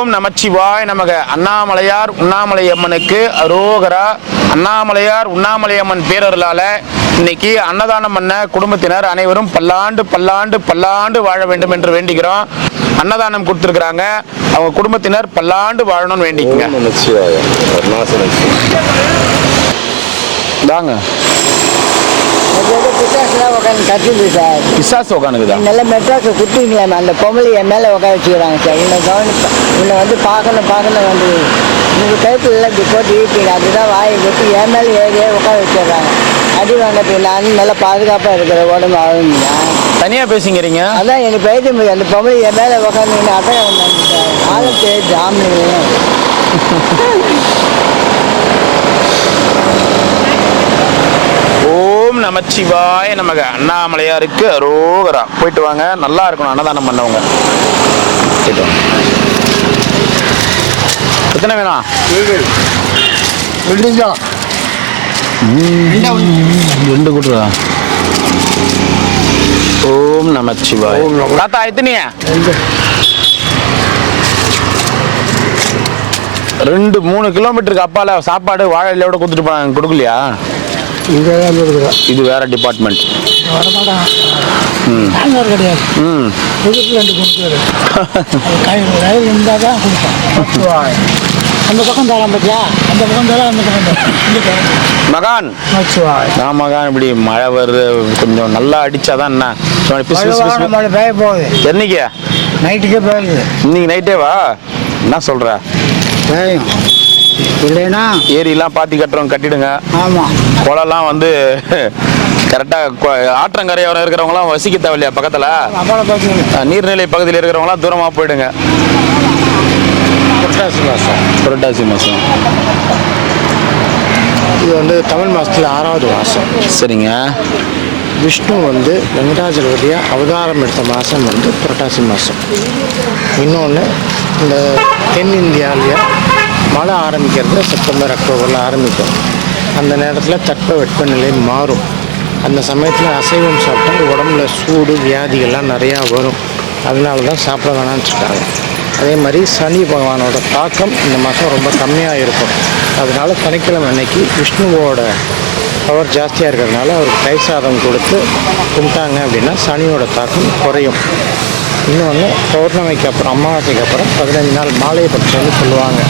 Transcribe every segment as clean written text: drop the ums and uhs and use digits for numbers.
ஓம் நமச்சிவாய் நமக. அண்ணாமலையார் உண்ணாமலையம்மனுக்கு அரோகரா. அண்ணாமலையார் உண்ணாமலையம்மன் பேரருளால இன்னைக்கு அன்னதானம் பண்ண குடும்பத்தினர் அனைவரும் பல்லாண்டு பல்லாண்டு பல்லாண்டு வாழ வேண்டும் என்று வேண்டிக்கிறோம். அன்னதானம் கொடுத்துருக்குறாங்க, அவங்க குடும்பத்தினர் பல்லாண்டு வாழணும்னு வேண்டிக்குங்க. தாங்க கட்டிட்டு சார் பிசாசு உட்காந்துக்குதா? நல்ல மெட்ராஸை குத்திங்களா அந்த பொம்பளை என் மேலே உட்கார வச்சுக்கிறாங்க சார். உன்னை வந்து பார்க்கணும் வந்து உங்கள் கைப்பில் இப்படி போட்டு ஈட்டிங்க, அதுதான் வாயை கொட்டி என் மேலே ஏறியே உட்கார வச்சிடுறாங்க. அடி வாங்க நானும் நல்லா பாதுகாப்பாக இருக்கிற உடம்பு ஆகுங்க. தனியாக பேசிக்கிறீங்க? அதான் எனக்கு பேச முடியாது. அந்த பொம்பளை என் மேலே உட்காந்துன்னு அதான் ஆளுக்கு ஜாமீன். ஓம் நமச்சிவாய நமக. அண்ணாமலையாருக்கு அரோகரா. போயிட்டு வாங்க, நல்லா இருக்கணும் அன்னதானம் பண்ணவங்க. போயிட்டு வாங்க. எத்தனை வேணும்? ரெண்டு கூட்டுறா. ஓம் நமச்சிவாய. தாத்தா எத்தனையா? 2-3 கிலோமீட்டருக்கு அப்பால சாப்பாடு வாழை இலையோட கொடுத்துட்டு போனாங்க, கொடுக்கலையா? இது வேற டிபார்ட்மெண்ட். மகான் மகான் இப்படி மழை வருது, கொஞ்சம் நல்லா அடிச்சாதான் என்ன. என்னைக்கு நைட்டுக்கே போயிருது. இன்னைக்கு நைட்டேவா? என்ன சொல்ற? இல்லைன்னா ஏரியெல்லாம் பாத்தி கட்டுறவங்க கட்டிடுங்க. ஆமாம், குளம்லாம் வந்து கரெக்டாக ஆற்றங்கரையோரம் இருக்கிறவங்களாம் வசிக்க தேவையில்லையா பக்கத்தில்? நீர்நிலை பகுதியில் இருக்கிறவங்களாம் தூரமாக போயிடுங்க. புரட்டாசி மாதம் இது வந்து தமிழ் மாதத்தில் 6வது மாதம். சரிங்க. விஷ்ணு வந்து வெங்கடாஜலபதிய அவதாரம் எடுத்த மாதம் வந்து புரட்டாசி மாதம். இன்னொன்று இந்த தென்னிந்தியாவிலேயே மழை ஆரம்பிக்கிறது செப்டம்பர் அக்டோபரில் ஆரம்பிக்கும். அந்த நேரத்தில் தட்ப வெப்பநிலை மாறும். அந்த சமயத்தில் அசைவம் சாப்பிட்டா உடம்புல சூடு வியாதிகள்லாம் நிறையா வரும். அதனால தான் சாப்பிட வேணான்னு சொல்லிட்டாங்க. அதே மாதிரி சனி பகவானோட தாக்கம் இந்த மாதம் ரொம்ப கம்மியாக இருக்கும். அதனால சனிக்கிழமை அன்னைக்கு விஷ்ணுவோட பவர் ஜாஸ்தியாக இருக்கிறதுனால அவருக்கு தயிர் சாதம் கொடுத்து கும்பிட்டாங்க அப்படின்னா சனியோட தாக்கம் குறையும். இன்னொன்று பௌர்ணமிக்கு அப்புறம் அமாவாசைக்கு அப்புறம் 15 நாள் மாலை பட்சம்னு சொல்லுவாங்க.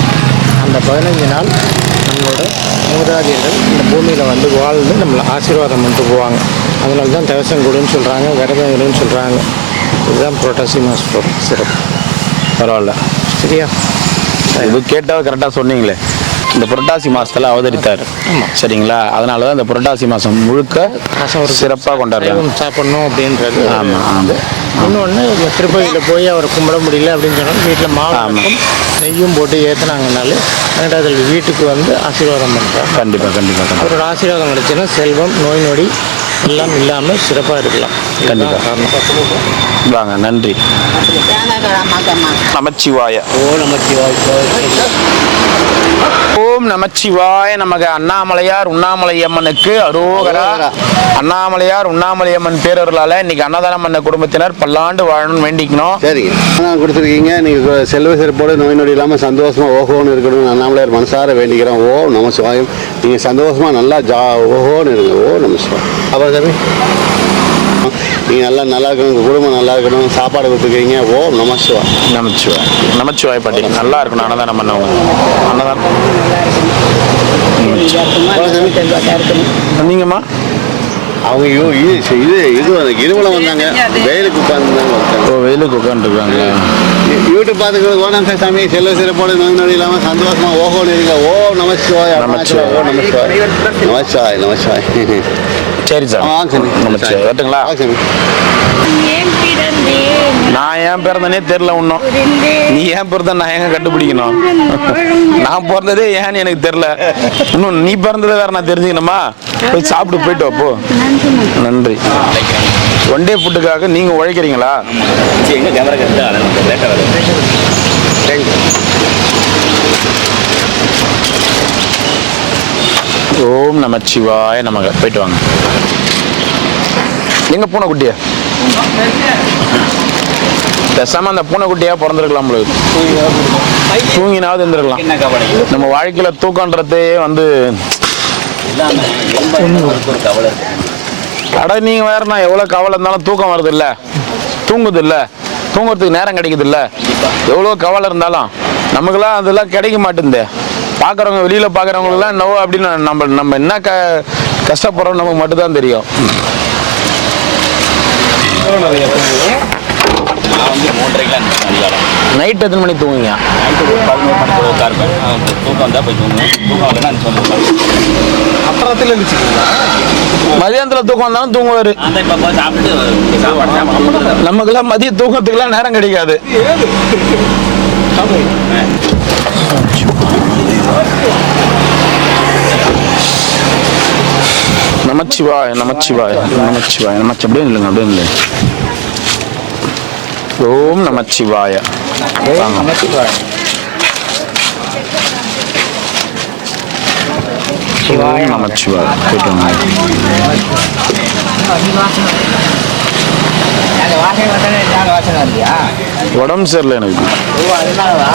அந்த 15 நாள் நம்மளோட மூதாதையர்கள் இந்த பூமியில் வந்து வாழ்ந்து நம்மளை ஆசீர்வாதம் பண்ணிட்டு போவாங்க. அதனால தான் தவசம் கொடுன்னு சொல்கிறாங்க, விரதம் இருன்னு சொல்கிறாங்க. இதுதான் புரட்டாசி மாதத்தோட சிறப்பு. பரவாயில்ல, சரியா? இது கேட்டால் கரெக்டாக சொன்னீங்களே. இந்த புரட்டாசி மாதத்தில் அவதரித்தார். சரிங்களா? அதனால தான் இந்த புரட்டாசி மாதம் முழுக்க ஒரு சிறப்பாக கொண்டாடுறாங்க. சாப்பிட்ணும் அப்படின்றது. ஆமாம். இன்னொன்று திருப்பதியில் போய் அவரை கும்பிட முடியல அப்படின்னு சொன்னால் வீட்டில் மாவும் நெய்யும் போட்டு ஏற்றினாங்கனாலே ரெண்டாவது வீட்டுக்கு வந்து ஆசீர்வாதம் பண்ணுறாங்க. கண்டிப்பாக அவரோட ஆசீர்வாதம் கிடைச்சுன்னா செல்வம் நோய் நொடி எல்லாம் இல்லாமல் சிறப்பாக இருக்கலாம். கண்டிப்பாக காரணம். வாங்க, நன்றி. நமச்சிவாய. ஓம் நமச்சிவாய நமக. அண்ணாமலையார் உண்ணாமலையம்மனுக்கு அரோகரா. அண்ணாமலையார் உண்ணாமலையம்மன் பேரருளால இன்னைக்கு அன்னதானம் பண்ண குடும்பத்தினர் பல்லாண்டு வாழணும்னு வேண்டிக்கணும். சரி, கொடுத்துருக்கீங்க. நீங்கள் செல்வ சிறப்போடு நோய் நொடி இல்லாமல் சந்தோஷமாக ஓஹோன்னு இருக்கணும்னு அண்ணாமலையார் மனசார வேண்டிக்கிறோம். ஓ நமசிவாயம். நீங்கள் சந்தோஷமாக நல்லா ஓஹோன்னு இருங்க. ஓ நமசிவாயம். அப்புறம் சாமி நீங்கள் நல்லா இருக்கணும், உங்கள் குடும்பம் நல்லா இருக்கணும். சாப்பாடு கொடுத்துருக்கீங்க. ஓ நமசிவாய். நமச்சிவாய் பாட்டி நல்லா இருக்கணும். அன்னதானம் பண்ணவங்க அன்னதானம். நீங்கம்மா? அவங்க இருவலம் வந்தாங்க, வெயிலுக்கு உட்காந்துருந்தாங்க. ஓ, வெயிலுக்கு உட்காந்துருக்காங்களா? யூடியூப் பார்த்துக்கிறது. ஓனம் சாமி செல்வ சிறப்போடு நோய் நொடி இல்லாமல் சந்தோஷமாக ஓஹோன்னு இருங்க. ஓ நமசிவாய். ஓ நமசிவாய். நமசிவாய். சரி சார், நமச்சிவாய். வரட்டுங்களா? நான் ஏன் பிறந்தனே தெரியல இன்னும். நீ ஏன் பிறந்த நான் ஏங்க கண்டுபிடிக்கணும்? நான் பிறந்ததே ஏன்னு எனக்கு தெரியல. இன்னும் நீ பிறந்ததே வேற நான் தெரிஞ்சுக்கணுமா? போய் சாப்பிட்டு போயிட்டு வாப்போ. நன்றி. ஒன் டே ஃபுட்டுக்காக நீங்க உழைக்கிறீங்களா? ஓம் நமச்சிவாய நமக. போயிட்டு வாங்க. எங்க பூனைக்குட்டிய பேசாம அந்த பூனைக்குட்டியா பிறந்திருக்கலாம். தூங்கினாவது இருந்திருக்கலாம். என்ன கவலை நம்ம வாழ்க்கையில தூக்கன்றதே வந்து இல்லாம ஒரு கவலை இருக்கு. அட நீங்க வேற, நான் எவ்வளவு கவலை இருந்தாலும் தூக்கம் வருது இல்ல, தூங்குது இல்ல, தூங்குறதுக்கு நேரம் கிடைக்குது இல்ல. எவ்வளவு கவலை இருந்தாலும் நமக்குலாம் அதெல்லாம் கிடைக்க மாட்டேங்குது. பாக்குறவங்க வெளியில பாக்குறவங்களுக்குலாம் என்னவோ அப்படின்னு நம்ம என்ன கஷ்டப்படுறோம் நமக்கு மட்டும்தான் தெரியும். நான் வந்து 3:30க்கு அதிகாரம் நைட் எத்தனை மணிக்கு தூங்குங்க? நைட்டு ஒரு 11 மணிக்கு உட்காருப்பேன். தூக்கம் வந்தால் போய் தூங்குவேன். தூக்கம் வரலன்னா சொல்லுவேன். அப்புறத்துல இருந்துச்சுங்களா? மதியானத்துல தூக்கம் வந்தாலும் தூங்குவாரு. அந்த இப்போ போய் சாப்பிட்டு சாப்பாடு நமக்குலாம் மதிய தூக்கத்துக்குலாம் நேரம் கிடைக்காது. நமச்சிவாய நமச்சிவாய நமச்சிவாய நமச்சி அப்படியே இல்லைங்க, அப்படியே இல்லை. ஓம் நமச்சிவாய. ஓம் நமச்சிவாய. ஓம் நமச்சிவாய. கேட்டுங்க. வாசனை இல்லையா? உடம்பு சரியில்லை எனக்கு. ஓ, அதனாலவா?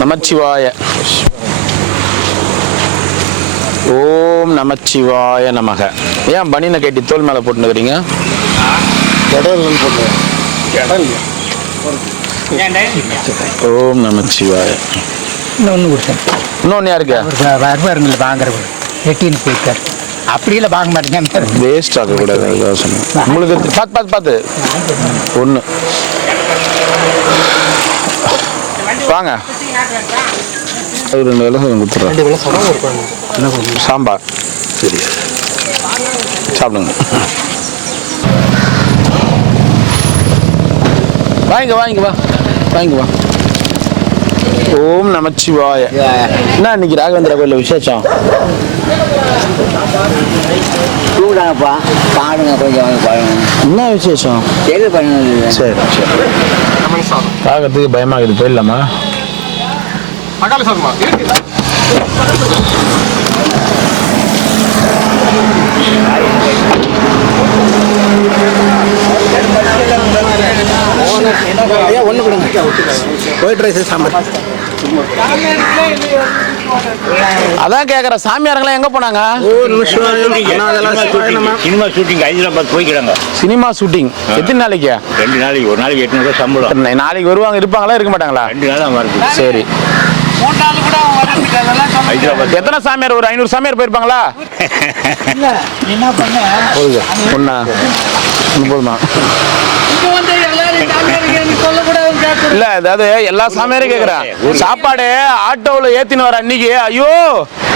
நமச்சிவாய. ஓம் நமச்சிவாய நமக. ஏன் பனியனை கட்டி தோல் மேலே போட்டுக்கிறீங்க? கடல் போட்டு கடல். ஓம் நமச்சிவாய. இன்னொன்று கொடுத்தேன். இன்னொன்று யாருக்கு? வருவாருங்கள வாங்குறவர் வெட்டின்னு போயிருக்காரு. அப்படியெல்லாம் வாங்க மாட்டேங்க. வேஸ்ட் ஆகக்கூடாது, அதுதான் சொன்னேன். உங்களுக்கு பார்த்து பார்த்து பார்த்து ஒன்று வாங்க. ஒரு 2 வேலை கொடுத்துட்றேன். 2 வேளை சொன்னா ஒரு குழம்பு. சாம்பார் சரி சாப்பிடுங்க. வாங்க வாங்க வா, வாங்க வா. ஓம் நமச்சிவாய. என்ன இன்னைக்கு ராகவேந்திர கோயிலில் விசேஷம்? கூடாப்பா பாடுங்க, கொஞ்சம் வாங்க பாருங்க. என்ன விசேஷம்? சரி பண்ணுங்க. சரி சரி. பார்க்கறதுக்கு பயமாகுது, போயிடலாமா? தக்காளி சாதமா ஒன்று கொடுங்க. White rice sambar. அதான் கேட்குற, சாமியாருங்களாம் எங்கே போனாங்க? சினிமா ஷூட்டிங் ஹைதராபாத் போய்க்கிறாங்க. சினிமா ஷூட்டிங் எத்தனை நாளைக்கு? 2 நாளைக்கு. ஒரு நாளைக்கு 800 சம்பளம். நாளைக்கு வருவாங்க, இருப்பாங்களா இருக்க மாட்டாங்களா? 2 நாள் தான் வருது. சரி. ஹைதராபாத் எத்தனை சாமியார்? ஒரு 500 சாமியார் போயிருப்பாங்களா? என்ன பண்ண போதுங்க. ஒண்ணா போதுமா? இல்ல, அதாவது எல்லா சாமியாரையும் கேக்குறேன். சாப்பாடு ஆட்டோவில் ஏத்தின்னு வர அன்னைக்கு ஐயோ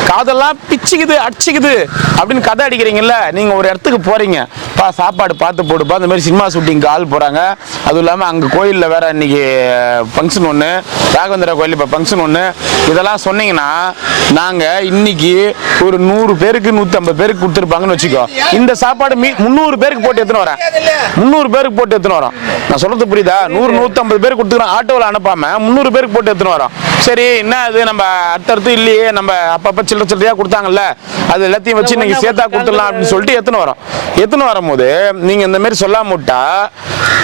காதெல்லாம் பிச்சுக்குது அடிச்சுக்குது அப்படின்னு கதை அடிக்கிறீங்கல்ல. நீங்க ஒரு இடத்துக்கு போறீங்க, சாப்பாடு பார்த்து போடுப்பா. அந்த மாதிரி சினிமா ஷூட்டிங்க்கு ஆள் போறாங்க. அதுவும் இல்லாமல் அங்கே கோயிலில் வேற இன்னைக்கு ஃபங்க்ஷன் ஒன்று, ராகவேந்திர கோயில் இப்போ ஃபங்க்ஷன் ஒன்று. இதெல்லாம் சொன்னீங்கன்னா நாங்கள் இன்னைக்கு ஒரு 100 பேருக்கு 150 பேருக்கு கொடுத்துருப்பாங்கன்னு வச்சுக்கோ. இந்த சாப்பாடு 300 பேருக்கு போட்டு எடுத்துன்னு வரேன். 300 பேருக்கு போட்டு எடுத்துன்னு வரோம். நான் சொல்றது புரியுதா? 100-150 பேருக்கு கொடுத்துக்கிறோம். ஆட்டோவில் அனுப்பாம 300 பேருக்கு போட்டு எடுத்துன்னு வரோம். சரி, என்ன அது நம்ம அடுத்தடுத்து இல்லையே, நம்ம அப்பப்போ சில்லற சில்லறையாக கொடுத்தாங்கல்ல, அது எல்லாத்தையும் வச்சு இன்னைக்கு சேர்த்தா கொடுத்துடலாம் அப்படின்னு சொல்லிட்டு எடுத்துன்னு வரும்போது நீங்கள் இந்த மாதிரி சொல்லாம விட்டா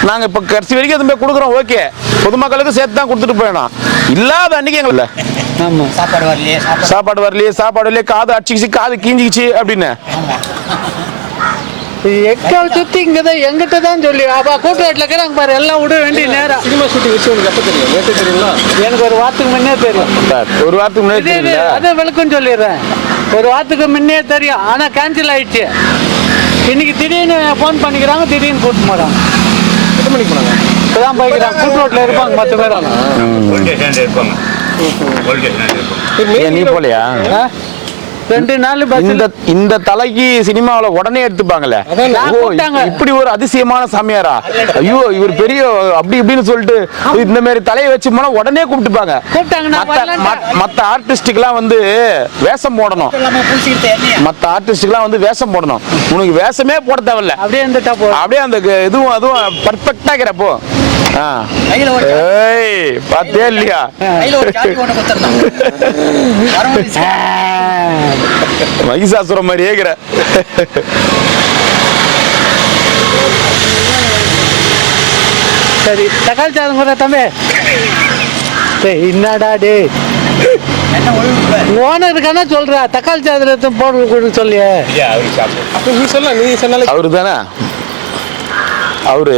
நாங்கள் இப்போ கடைசி வரைக்கும் எதுவுமே கொடுக்குறோம். ஓகே, பொதுமக்களுக்கு சேர்த்து தான் கொடுத்துட்டு போயிடணும். இல்லாத அன்னைக்கு எங்களை சாப்பாடு வரலையே காது அடிச்சிக்கிச்சு, காது கீஞ்சிக்கிச்சு அப்படின்னு எக்கால் சுத்தி இங்கதான் எங்கிட்ட தான் சொல்லி அப்பா கூட்டுவாட்டில் இருக்கிறாங்க பாரு, எல்லாம் விட வேண்டிய நேரம். சினிமா ஷூட்டிங் விஷயம் எனக்கு எப்போ தெரியும்? நேற்று தெரியுங்களா? எனக்கு ஒரு வாரத்துக்கு முன்னே தெரியும். ஒரு வாரத்துக்கு முன்னாடி அதை விளக்கம் சொல்லிடுறேன். ஒரு வாரத்துக்கு முன்னே தெரியும், ஆனா கேன்சல் ஆயிடுச்சு. இன்னைக்கு திடீர்னு ஃபோன் பண்ணிக்கிறாங்க, திடீர்னு கூட்டு போறாங்க. எத்தனை மணிக்கு போனாங்க? இப்பதான் போய்க்கிறாங்க. கூட்டுவாட்டில் இருப்பாங்க 10 பேர். இருப்பாங்க. நீ போலையா? 2 நாள் பஸ். இந்த தலைக்கு சினிமாவில் உடனே எடுத்துப்பாங்கல்ல. இப்படி ஒரு அதிசயமான சாமியாரா? ஐயோ, இவர் பெரிய அப்படி இப்படின்னு சொல்லிட்டு இந்த மாதிரி தலையை வச்சு போனா உடனே கூப்பிட்டுப்பாங்க. மற்ற ஆர்டிஸ்டுக்கெல்லாம் வந்து வேஷம் போடணும். மற்ற ஆர்டிஸ்டுக்கெல்லாம் வந்து வேஷம் போடணும். உனக்கு வேஷமே போட தேவையில்ல. அப்படியே இருந்துட்டா போ. அப்படியே அந்த அதுவும் பர்ஃபெக்டா இருக்கிறப்போ பாத்தே இல்லையா? மகிஷாசுரம் மாதிரி ஏகிற. சரி தக்காளி சாதம் கூட தம்பி. என்னடா டே ஓனருக்கான சொல்ற தக்காளி சாதத்தை போட்டு சொல்லிய. நீ சொல்ல நீ சொன்னால அவரு தானே அவரு.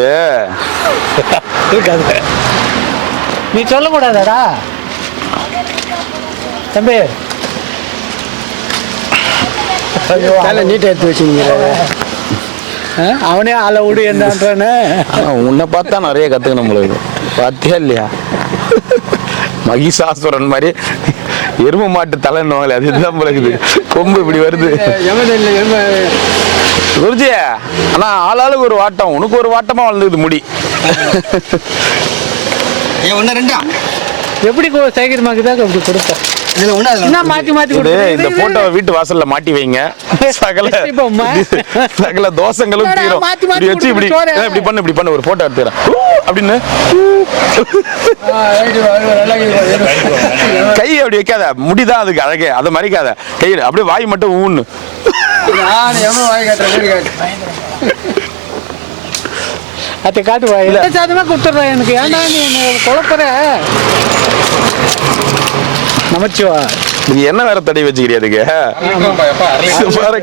நீ சொல்லக்கூடாதாடா தம்பி. நீட்டை எடுத்து வச்சுக்கிறேன். அவனே ஆளை விடு என்னன்றானே. உன்னை பார்த்தா நிறைய கத்துக்கணும் உங்களுக்கு. பார்த்தியா இல்லையா? மகிஷாசுரன் மாதிரி எரும மாட்டு தலைன்னுவாங்களே அதுதான் பிறகுது. கொம்பு இப்படி வருது குருஜி. ஆனா ஆளாளுக்கு ஒரு வாட்டம். உனக்கு ஒரு வாட்டமா வளர்ந்துது முடி. எப்படி சேகரமாக்குதான் அப்படி கொடுப்பேன். மாத்தி மாத்தி இந்த போட்டோவை வீட்டு வாசல்ல மாட்டி வைங்க. சகல தோசங்களும் தீரும். இப்படி வச்சு இப்படி இப்படி பண்ணு ஒரு போட்டோ எடுத்துறேன் அப்படின்னு. கை அப்படி வைக்காத, முடிதான் அதுக்கு அழகே. அதை மறைக்காத, கையில் அப்படியே வாய் மட்டும் ஊன்னு. அதை காட்டு வாயில சாதமா கொடுத்துட்றேன் எனக்கு. ஏன்டா நீ குழப்பற? நமச்சிவா நீ என்ன வேற தடை வச்சுக்கிறியா அதுக்கு?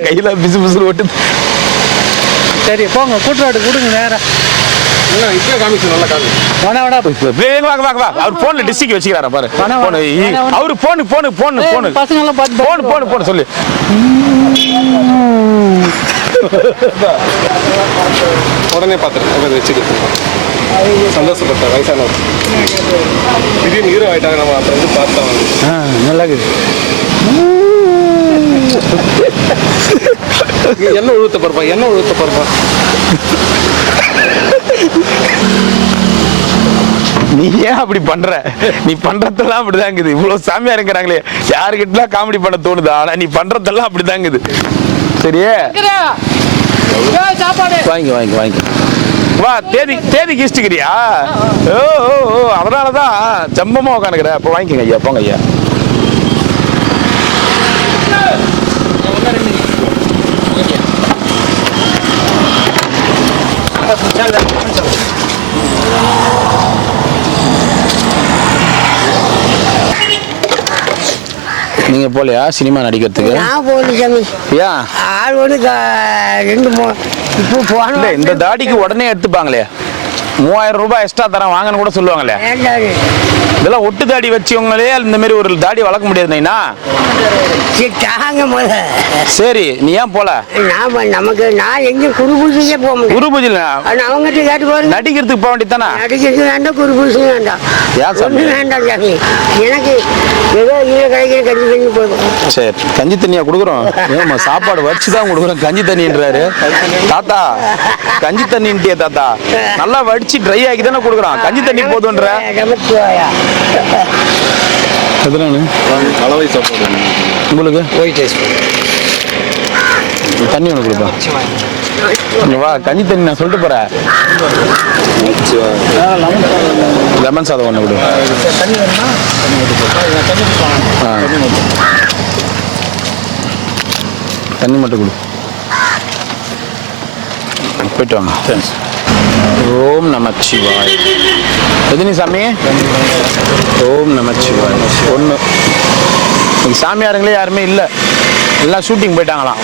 கையில பிசு பிசு ஓட்டு. சரி போங்க கூட்டுறாடு கொடுங்க நேரம். அவர் போன்ல டிஸ்ட்ரிக்ட் வச்சுக்கிறாரா பாரு. அவரு போனு பசங்க எல்லாம் பார்த்து போன் சொல்லு. உடனே பார்த்துட்டு வச்சுக்கிட்டு சந்தோஷப்பட்ட வயசானவர் திடீர்னு ஹீரோ ஆயிட்டாங்க. நம்ம அப்புறம் வந்து பார்த்தோம். நல்லா இருக்குது. என்ன உழுத்த போறப்பா. நீ ஏன் அப்படி பண்ற? நீ பண்றதெல்லாம் அப்படிதான் இருக்குது. இவ்வளவு சாமியா இருக்கிறாங்களே, யாருக்கிட்டலாம் காமெடி பண்ண தோணுதா? ஆனா நீ பண்றதெல்லாம் அப்படிதான் இருக்குது. சரியே வாங்கி வா. தேதி கிஸ்டுக்கிறியா? ஓ அதனாலதான் ஜம்பமா உட்காந்துக்கிற. அப்போ வாங்கிக்கங்க ஐயா. போங்க ஐயா. நீங்க போலையா சினிமா நடிக்கிறதுக்கு? நான் போகல சாமி. ஏன்? ஆள் ஒன்று 2 இப்போ போன இந்த தாடிக்கு உடனே எடுத்துப்பாங்களே, 3000 ரூபாய் எக்ஸ்ட்ரா தரேன் வாங்கன்னு கூட சொல்லுவாங்களே. இதெல்லாம் ஒட்டு தாடி வச்சவங்களே இந்த மாதிரி ஒரு தாடி வளர்க்க முடியாது. நைனா சரி நீ ஏன் போல? நமக்கு நான் எங்கேயும் குருபூஜையே போக முடியும். குருபூஜை அவங்ககிட்ட கேட்டு போறேன். நடிக்கிறதுக்கு போக வேண்டியதானே? நடிக்கிறது வேண்டாம், குருபூஜை வேண்டாம், ஒன்றும் வேண்டாம் சாமி. எனக்கு ஏதோ கிடைக்கிற கஞ்சி தண்ணி போதும். சரி கஞ்சி தண்ணியா கொடுக்குறோம். ஏமா சாப்பாடு வடிச்சுதான் கொடுக்குறோம். கஞ்சி தண்ணின்றாரு தாத்தா. கஞ்சி தண்ணின்ட்டியே தாத்தா. நல்லா வடிச்சு ட்ரை ஆக்கி தானே கொடுக்குறோம். கஞ்சி தண்ணி போதுன்ற உங்களுக்கு தண்ணி ஒன்று கொடுப்பா. வா கஞ்சி தண்ணி நான் சொல்லிட்டு போறேன். லெமன் சாதம் ஒன்று கொடு. தண்ணி மட்டும் கொடு. போயிட்டு வாங்க. ஓம் நமச்சிவாய். எதினி சாமி? ஓம் நமச்சிவாய். ஒன்று சாமியாருங்களே யாருமே இல்லை, எல்லாம் ஷூட்டிங் போயிட்டாங்களாம்.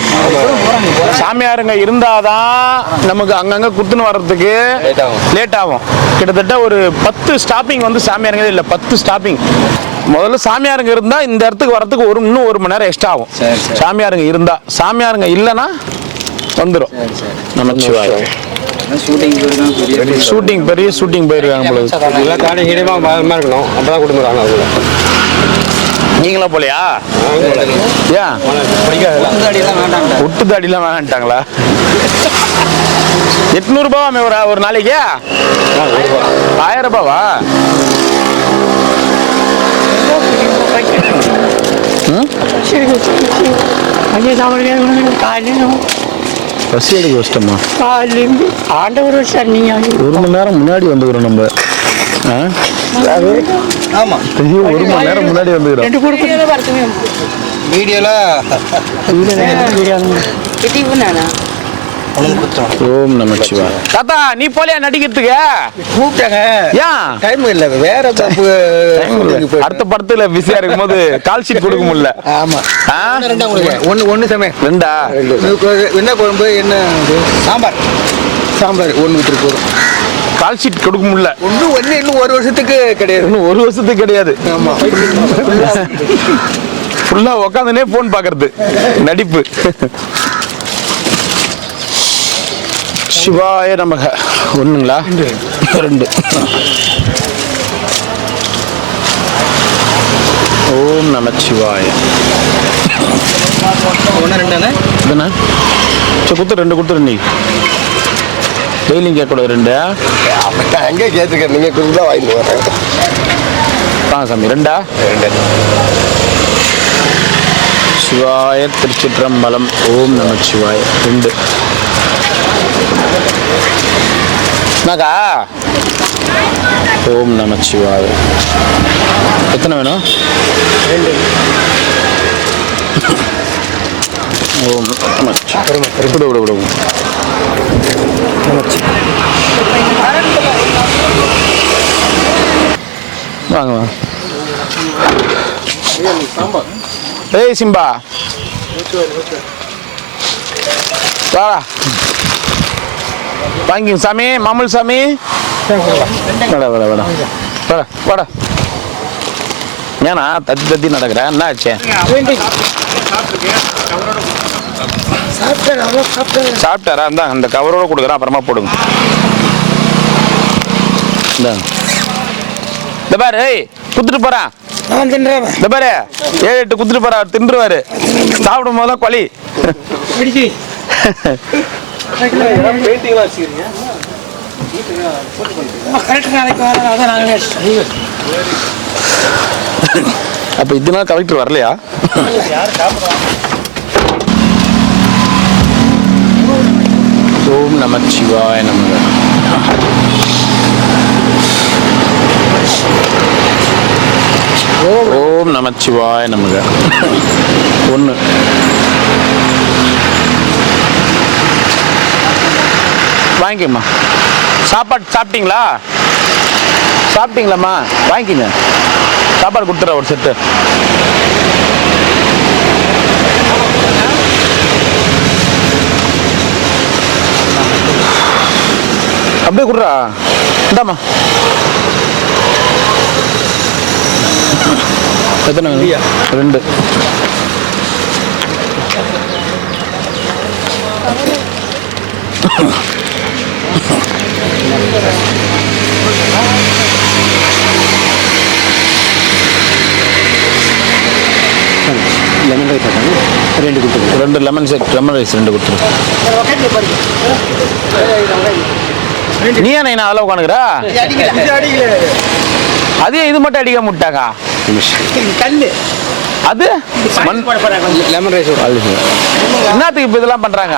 சாமியாருங்க இருந்தாதான் நமக்கு அங்கங்கே குத்துன்னு வர்றதுக்கு லேட் ஆகும். கிட்டத்தட்ட ஒரு 10 ஸ்டாப்பிங் வந்து சாமியாருங்களே இல்லை. 10 ஸ்டாப்பிங். முதல்ல சாமியாருங்க இருந்தா இந்த இடத்துக்கு வர்றதுக்கு இன்னும் 1 மணி நேரம் எக்ஸ்ட்ரா ஆகும். சாமியாருங்க இருந்தா. சாமியாருங்க இல்லைன்னா வந்துடும். நமச்சிவாய். ஷூட்டிங் பெரிய ஷூட்டிங் போயிருக்காங்க போல. எல்லாம் தாடி ஹீடமாக இருக்கணும், அப்பதான் கொடுக்குறாங்க. அவங்க நீங்களா போலையா? ஏன் ஒட்டு தாடிலாம் வேணான்ட்டாங்களா? 800 ரூபாவாமே ஒரு நாளைக்கு? 1000 ரூபாவா? பசி எடுக்க கஷ்டமா? ஆண்டவர் சார் நீங்க 1 மணி நேரம் முன்னாடி வந்துக்கிறோம் நம்ம. ஆமா 1 மணி நேரம் முன்னாடி வந்துக்கிறோம். ஓம் நமச்சிவாய. தாத்தா நீ போலியா நடிக்கிறதுக்கு? கூப்பிட்டாங்க, ஏன் டைம் இல்லை, வேற அடுத்த படத்துல பிஸியா இருக்கும் போது கால் ஷீட் கொடுக்க முடியல. ஆமா, ஆ? ரெண்டா உங்களுக்கு ஒன்று சமயம் ரெண்டா? என்ன குழம்பு, என்ன சாம்பார் ஒன்று விட்டுரு போதும். கால் ஷீட் கொடுக்க முடியல. இன்னும் ஒரு வருஷத்துக்கு கிடையாது. இன்னும் ஒரு வருஷத்துக்கு கிடையாது. ஆமா, ஃபுல்லா உக்காந்துனே போன் பாக்குறது நடிப்பு. சிவாய நமக. ஒண்ணுங்களா? ரெண்டு. ஓம் நமச்சிவாய. ஒன்று ரெண்டானே இதுண்ணா சரி கொடுத்து ரெண்டு கொடுத்துரு. நீ டெய்லியும் கேட்கக்கூடாது. ரெண்டு எங்கே கேட்டுருக்கேன், நீங்கள் கொடுத்து தான் வாங்கிட்டு வரேன். வாங்க சாமி. ரெண்டா? ரெண்டு. சிவாய திருச்சிற்றம்பலம். ஓம் நமச்சிவாய. ரெண்டு. என்னக்கா? ஓம் நமச்சிவாய. எத்தனை வேணும்? ரெண்டு. ஓம் நமச்சிவாய. விடு விடு விடு. வாங்க வாங்க. ஏய் சிம்பா வாடா. வாங்கிங்க சாமி. மாமூல் சாமி. வாடா வாடா வாடா வாடா வாடா. ஏன்னா தத்தி தத்தி நடக்கிறேன். என்ன ஆச்சு? சாப்பிட்டாரா? அந்த அந்த கவரோட கொடுக்குறேன், அப்புறமா போடுங்க. இந்த பாரு, குத்துட்டு போறான். இந்த பாரு 7-8 குத்துட்டு போறா, தின்றுவாரு. சாப்பிடும் போதெல்லாம் கொலி. அப்ப இதனால கலெக்டர் வரலையா? ஓம் நமச்சிவாய நமக. ஓம் நமச்சிவாய நமக. ஒன்று. வாங்கிக்கம்மா. சாப்பாடு சாப்பிட்டீங்களா? சாப்பிட்டீங்களாம்மா? வாங்கிக்கிங்க. சாப்பாடு கொடுத்துட்றேன் ஒரு செட்டு. அப்படியே கொடுறா. இந்தாம்மா. எத்தனை வேணும்? ரெண்டு. லெமன் ரைஸ் ரெண்டு கொடுத்துருங்க. ரெண்டு லெமன் செட், லெமன் ரைஸ் ரெண்டு கொடுத்துரு. நீ ஏன் நான் அதெல்லாம் உட்காந்துக்கிறா? அதே இது மட்டும் அடிக்க முட்டாக்கா? கல்லு அது லெமன் ரைஸ். என்னத்துக்கு இப்போ இதெல்லாம் பண்றாங்க?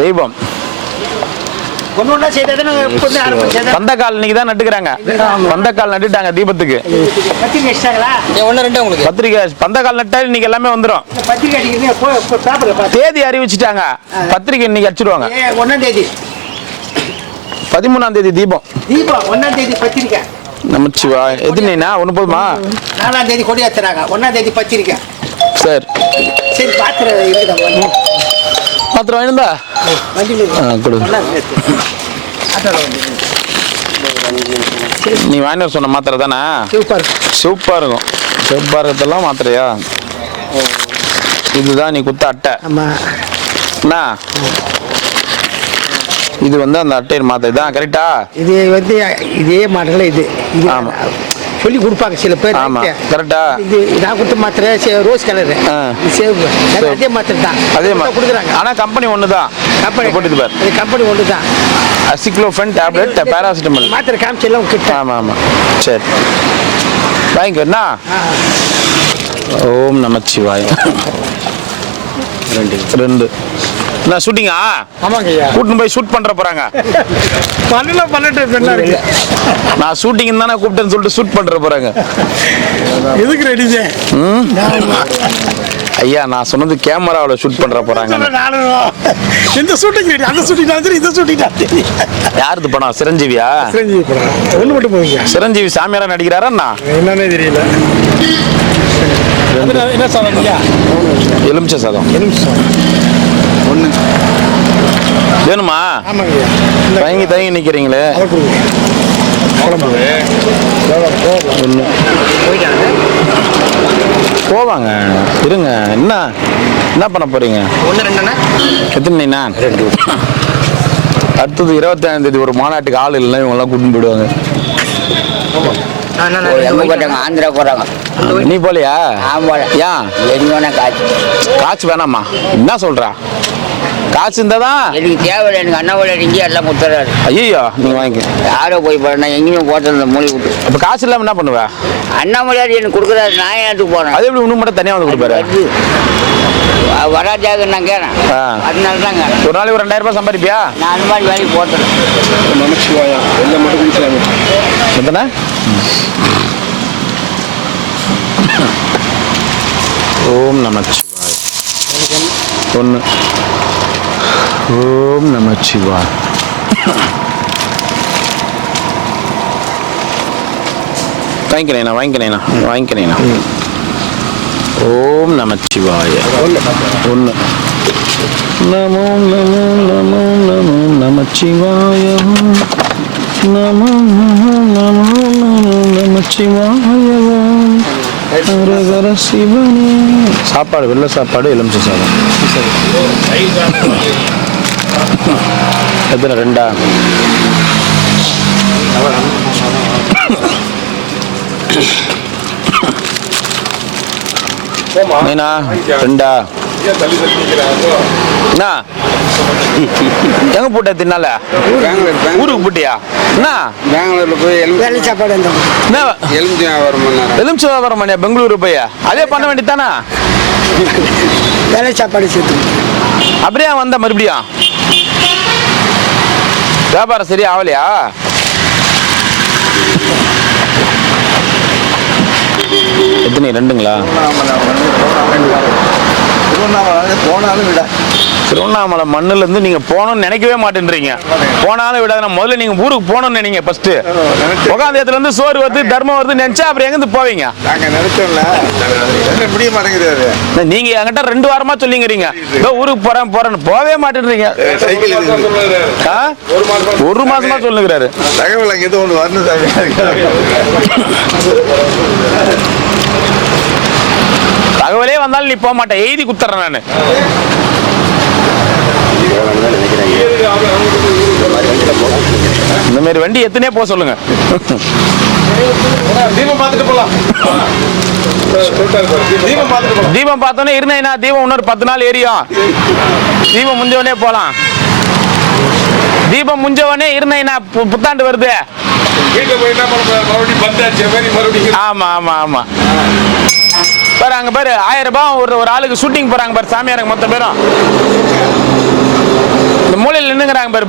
தெய்வம் பந்தக்கால் இன்னைக்கு தான் நட்டுக்கிறாங்க. பந்தக்கால் நட்டுட்டாங்க தீபத்துக்கு. பத்திரிக்கை பந்தக்கால் நட்டா இன்னைக்கு எல்லாமே வந்துடும். தேதி அறிவிச்சுட்டாங்க. பத்திரிக்கை இன்னைக்கு அடிச்சிடுவாங்க. 13ஆம் தேதி தீபம். 1ஆம் தேதி பத்திரிக்கை. நமச்சிவா. எதுனா ஒன்று போதுமா? 4ஆம் தேதி கொடி ஏத்துறாங்க. 1ஆம் தேதி பத்திரிக்கை. சரி சரி பாத்திரம் இருக்குதா? மாத்திரம் வாங்கிருந்தா கொடு. நீ வாங்கிட்டு சொன்ன மாத்திரை தானே? சூப்பராக இருக்கும். சூப்பராக இருக்கிறதெல்லாம் மாத்திரையா? இதுதான் நீ குத்த அட்டை. என்ன இது வந்து அந்த அட்டையின் மாத்திரை தான் கரெக்டா? இது வந்து இதே மாடல இது. ஆமா சொல்லி கொடுப்பாங்க சில பேர். ஆமா கரெக்டா? இது நான் கொடுத்த மாத்திரை ரோஸ் கலரு. அதே மாத்திரை தான். அதே மாதிரி கொடுக்குறாங்க. ஆனா கம்பெனி ஒன்று தான். கம்பெனி போட்டுது பார். கம்பெனி ஒன்று தான். அசிக்ளோஃபென் டேப்லெட், பேராசிட்டமல். மாத்திரை காமிச்செல்லாம் கிட்ட. ஆமா ஆமா சரி வாங்கிக்கோண்ணா. ஓம் நமச்சிவாய. ரெண்டு. நான் ஷூட்டிங்கா? ஆமாங்க ஐயா. கூட்டின்னு போய் ஷூட் பண்ற போறாங்க. பண்ணிட்டு என்ன இருக்கு? நான் ஷூட்டிங் தானே கூப்பிட்டேன்னு சொல்லிட்டு ஷூட் பண்ற போறாங்க. எதுக்கு ரெடிஜே? ஐயா நான் சொன்னது கேமராவில் ஷூட் பண்ற போறாங்க. இந்த ஷூட்டிங் ரெடி, அந்த ஷூட்டிங் சரி, இந்த ஷூட்டிங் யாருது படம்? சிரஞ்சீவியா? சிரஞ்சீவி படம் ஒன்று மட்டும் போவீங்க. சிரஞ்சீவி சாமியாரா நடிக்கிறாரா? என்னன்னே தெரியல. என்ன சாதம்? எலுமிச்சை சாதம். ஒன்று வேணுமா? ஆமாங்க. தயங்கி தயங்கி நிற்கிறீங்களே. ஒன்று போவாங்க. இருங்க. என்ன பண்ண போறீங்க? ஒன்று ரெண்டுண்ணா எத்தனைண்ணா? 2. அடுத்தது 25ஆம் தேதி ஒரு மாநாட்டுக்கு ஆள் இல்லைன்னா இவங்கெல்லாம் கூட்டின்னு போயிடுவாங்க. ஆந்திரா போறாங்க. நீ போலையா? ஏன் எங்க காசு வேணாமா? என்ன சொல்றா? காசு இருந்தாதான் எனக்கு தேவையில்லை. எனக்கு அண்ணாவோட இங்கே எல்லாம் கொடுத்துறாரு. ஐயோ நீங்க வாங்கி யாரோ போய் போறேன். நான் எங்கேயுமே போட்டது மூலி விட்டு. அப்ப காசு இல்லாம என்ன பண்ணுவ? அண்ணாமலையார் எனக்கு கொடுக்குறாரு. நான் ஏன் போறேன்? அது எப்படி இன்னும் மட்டும் தனியா வந்து கொடுப்பாரு? வராஜாக நான் கேறேன். அதனால தான் கேறேன். ஒரு நாளைக்கு ஒரு 2000 ரூபாய் சம்பாதிப்பியா? நான் அந்த மாதிரி வேலைக்கு போட்டேன். எத்தனை? ஓம் நமச்சிவாய். 1. ஓம் நமச்சிவாய். வாங்கிக்கிறேண்ணா. ஓம் நமச்சிவாய. 1. நமோ நமோ நமோ நமோ நமச்சிவாய. நமோ நமோ நமோ நமோ நமச்சிவாய. ஹரஹர சிவனே. சாப்பாடு வெள்ளை சாப்பாடு எலுமிச்சை சாதம். எத்தனை? 2. நீனா 2. என்ன எங்க போட்ட தின்னால? ஊருக்கு போட்டியா? என்ன பெங்களூர்ல போய் வேலை சாப்பாடு எலுமிச்சை வியாபாரம் பண்ணாரு. எலுமிச்சை வியாபாரம் பண்ணியா பெங்களூரு போய்? அதே பண்ண வேண்டியதானே? வேலை சாப்பாடு சேர்த்து அப்படியே வந்த மறுபடியும் வியாபாரம் சரியா ஆகலையா? எத்தனை? 2ங்களா? போனாலும் விட திருவண்ணாமலை மண்ணுல இருந்து நீங்க போகணும்னு நினைக்கவே மாட்டேன்றீங்க. போனாலும் விடாத. முதல்ல நீங்க ஊருக்கு போகணும்னு நினைங்க. ஃபர்ஸ்ட் உகாந்தயத்துல இருந்து சோறு வருது, தர்மம் வருது நினைச்சா அப்புறம் எங்க இருந்து போவீங்க? நாங்க நினைச்சோம்ல, முடிய மாட்டேங்குது. நீங்க என்கிட்ட 2 வாரமா சொல்லிங்கிறீங்க ஊருக்கு போறேன்னு போவே மாட்டேன்றீங்க. ஒரு மாசமா சொல்லுங்கிறாரு. தகவல் அங்க எதுவும் ஒன்று வரணும். தகவலே வந்தாலும் நீ போக மாட்டேன். எழுதி குத்துறேன் நானு. இந்த மாதிரி வண்டி எத்தனையே போக சொல்லுங்க. தீபம் பார்த்தோன்னே இருந்தேன்னா தீபம் இன்னொரு 10 நாள் ஏறியும். தீபம் முடிஞ்சவனே போலாம். தீபம் முடிஞ்சவனே இருந்தேன்னா புத்தாண்டு வருது. ஆமா ஆமா ஆமா. பாரு அங்க பாரு 1000 ரூபாய் ஒரு ஆளுக்கு ஷூட்டிங் போறாங்க பாரு. சாமியாரங்க மொத்த பேரும் இந்த மூலையில் நின்னுங்கிறாங்க பாரு.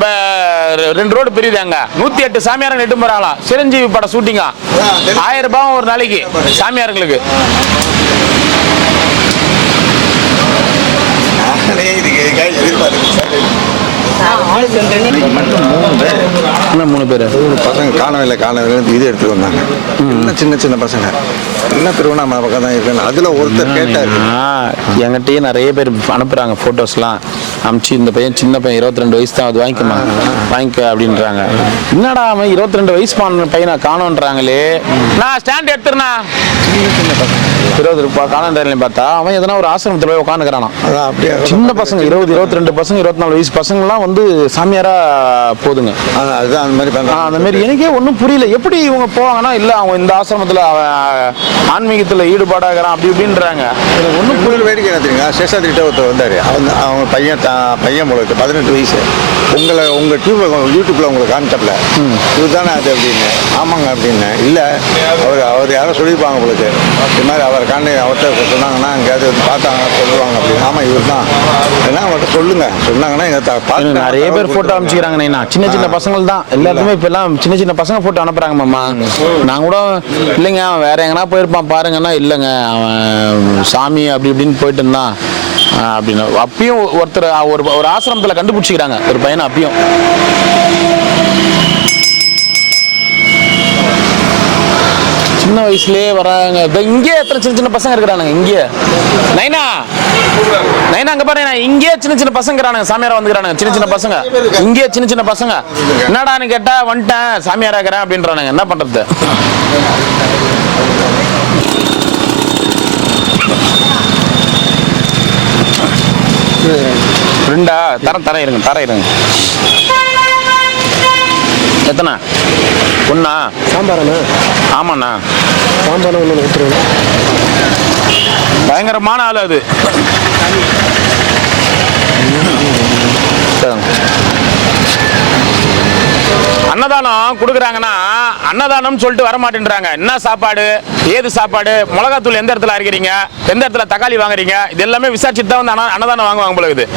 2 ரோடு பெரியது. அங்க 108 சாமியாரங்க எட்டு போறாங்களாம். சிரஞ்சீவி பட ஷூட்டிங்கா. 1000 ரூபாய் ஒரு நாளைக்கு சாமியாரங்களுக்கு. இன்னும் 3 பேர் பசங்க காணவில்லை இது எடுத்துட்டு வந்தாங்க. இன்னும் சின்ன பசங்க இன்னும் திருவண்ணாமலை பக்கம் தான் இருக்கு. அதுல ஒருத்தர் கேட்டாரு. என்கிட்டயே நிறைய பேர் அனுப்புறாங்க போட்டோஸ்லாம் அனுப்பிச்சு. இந்த பையன் சின்ன பையன் 22 வயசு தான், அது வாங்கிக்க அப்படின்றாங்க. என்னடா அவன் 22 வயசு பையனை காணோன்றாங்களே. நான் ஸ்டாண்ட் எடுத்துறேன்னா 20 ரூபாய் காணாண்டாரிலையும் பார்த்தா அவன் எதனா ஒரு ஆசிரமத்தில் போய் உட்காந்துக்கிறானா. சின்ன பசங்க 20, 22 பசங்க, 24 வயசு பசங்கள்லாம் வந்து சாமியாரா போதுங்க. அதுதான் அந்த மாதிரி பண்றாங்க. அந்த மாதிரி எனக்கே ஒன்றும் புரியல. எப்படி இவங்க போவாங்கன்னா இல்லை அவங்க இந்த ஆசிரமத்தில் அவன் ஆன்மீகத்தில் ஈடுபாடாகிறான் அப்படி இப்படின்றாங்க. எனக்கு ஒன்றும் புரியல. வேடிக்கை என்ன தெரியுங்க, சேஷாதிரிட்ட ஒருத்தர் வந்தார். அவங்க பையன் உங்களுக்கு 18 வயசு. உங்கள் யூடியூப்பில் உங்களுக்கு காமிச்சப்பில் இதுதானே அது அப்படின்னு. ஆமாங்க அப்படின்னு. இல்லை அவர் யாரோ சொல்லியிருப்பாங்க உங்களுக்கு. இது மாதிரி அவரை காண்டி அவர்கிட்ட சொன்னாங்கன்னா எங்கேயாவது வந்து பார்த்தாங்க சொல்லுவாங்க அப்படின்னு. ஆமாம் இவர் தான் ஏன்னா அவர்கிட்ட சொல்லுங்க சொன்னாங்கன்னா எங்கள் பார்த்து நிறைய பேர் போட்டோ அனுப்பிச்சிக்கிறாங்க நைனா. சின்ன சின்ன பசங்கள் தான் எல்லாருமே இப்ப எல்லாம் சின்ன சின்ன பசங்க போட்டோ அனுப்புறாங்க மாமா. நான் கூட இல்லைங்க அவன் வேற எங்கன்னா போயிருப்பான் பாருங்கன்னா, இல்லைங்க அவன் சாமி அப்படி இப்படின்னு போயிட்டு இருந்தான் அப்படின்னு. அப்பயும் ஒருத்தர் ஒரு ஆசிரமத்தில் கண்டுபிடிச்சிக்கிறாங்க ஒரு பையனை அப்பயும். சின்ன வயசுலயே வராங்க. இங்கே எத்தனை சின்ன சின்ன பசங்க இருக்கிறானுங்க இங்கே. நைனா நைனா அங்க பாருங்க, இங்கே சின்ன சின்ன பசங்க இருக்கிறானுங்க, சாமியாரா வந்துக்கிறானுங்க சின்ன சின்ன பசங்க. இங்கே சின்ன சின்ன பசங்க என்னடான்னு கேட்டா வந்துட்டேன் சாமியாரா இருக்கிறேன் அப்படின்றானுங்க. என்ன பண்றது? ரெண்டா தரம் இருங்க. எத்தனை? ஒண்ணா? சாம்பாரண்ணா? ஆமாண்ணா. சாம்பார் ஒன்று கொடுத்துருங்க. பயங்கரமான ஆளு அது. அன்னதானம் கொடுக்குறாங்கன்னா அன்னதானம் சொல்லிட்டு வர மாட்டேன்றாங்க. என்ன சாப்பாடு, ஏது சாப்பாடு, மிளகாத்தூள் எந்த இடத்துல அரைக்கிறீங்க, எந்த இடத்துல தக்காளி வாங்குறீங்க, இது எல்லாமே விசாரிச்சுட்டு தான் வந்து அன்னதானம் வாங்குவாங்க போல இருக்குது.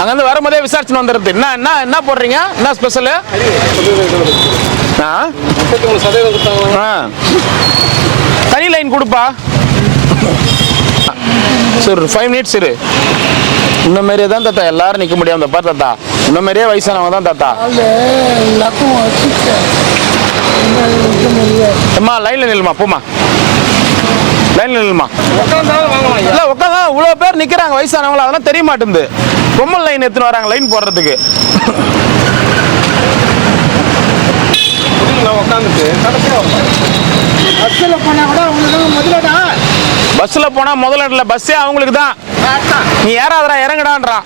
அங்கேருந்து வரும்போதே விசாரிச்சுன்னு வந்துடுறது. என்ன போடுறீங்க, என்ன ஸ்பெஷலு? தனி லைன் கொடுப்பா. சரி 5 மினிட்ஸ் இரு. இந்த மாதிரியே தான் தாத்தா எல்லாரும் நிற்க முடியும். அந்த பார் தாத்தா, இந்த மாதிரியே வயசானவங்க தான் தாத்தா. அம்மா லைன்ல நில்லுமா, போமா லைன்ல நில்லுமா. இல்ல உட்காந்தா இவ்வளோ பேர் நிற்கிறாங்க வயசானவங்களா, அதெல்லாம் தெரிய மாட்டேங்குது. பொம்மல் லைன் எடுத்துன்னு வராங்க லைன் போடுறதுக்கு. பஸ்ல போனா முதல்ல பஸ்ஸே அவங்களுக்கு தான். நீ ஏறாதடா இறங்கடான்றான்.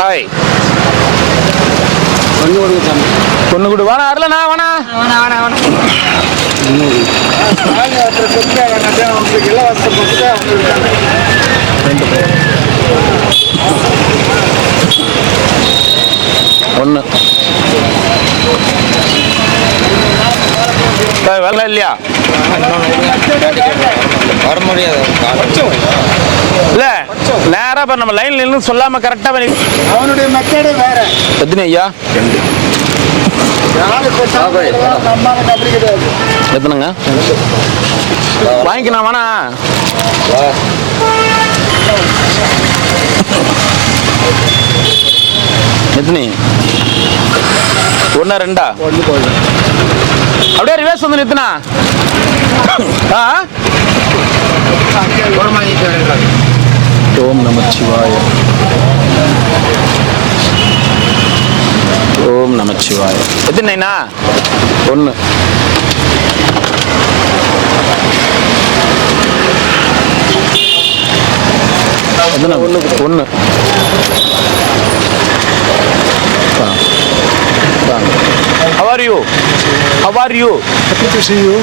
ஹாய் பொண்ணு கொடு. வேணா வரலண்ணா, வேணா ஒன்று வேலை இல்லையா? வர முடியாது இல்ல நேரா பாரு, நம்ம லைன்ல நின்னு சொல்லாம கரெக்டா பண்ணி. அவனுடைய மெத்தடே வேற. எத்தனை ஐயா? எத்தனைங்க வாங்கிக்கலாம்? வேணா எத்தனை? ஒன்னா ரெண்டா? அப்படியே ரிவர்ஸ் வந்து நிறுத்தினா. ஓம் நமச்சிவாய. ஓம் நமச்சிவாய. எத்தனைண்ணா? ஒன்று. ஒன்று. How are you? How are you? Happy to see you.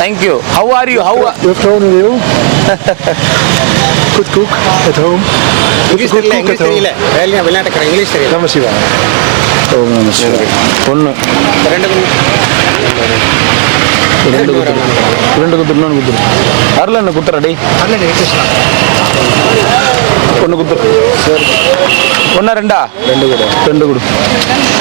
Thank you. How are you? Good home with you. Good cook at home. English தெரியல வேலையா விளையாட்டுக்கிற இங்கிலீஷ் தெரியல. நம சிவா. ஓம் நம சிவாய. ஒன்று. ரெண்டு குத்துரு. அருள் என்ன குத்துறடி? ஒன்று குத்துரு. ஒன்றா ரெண்டா? ரெண்டு கொடு.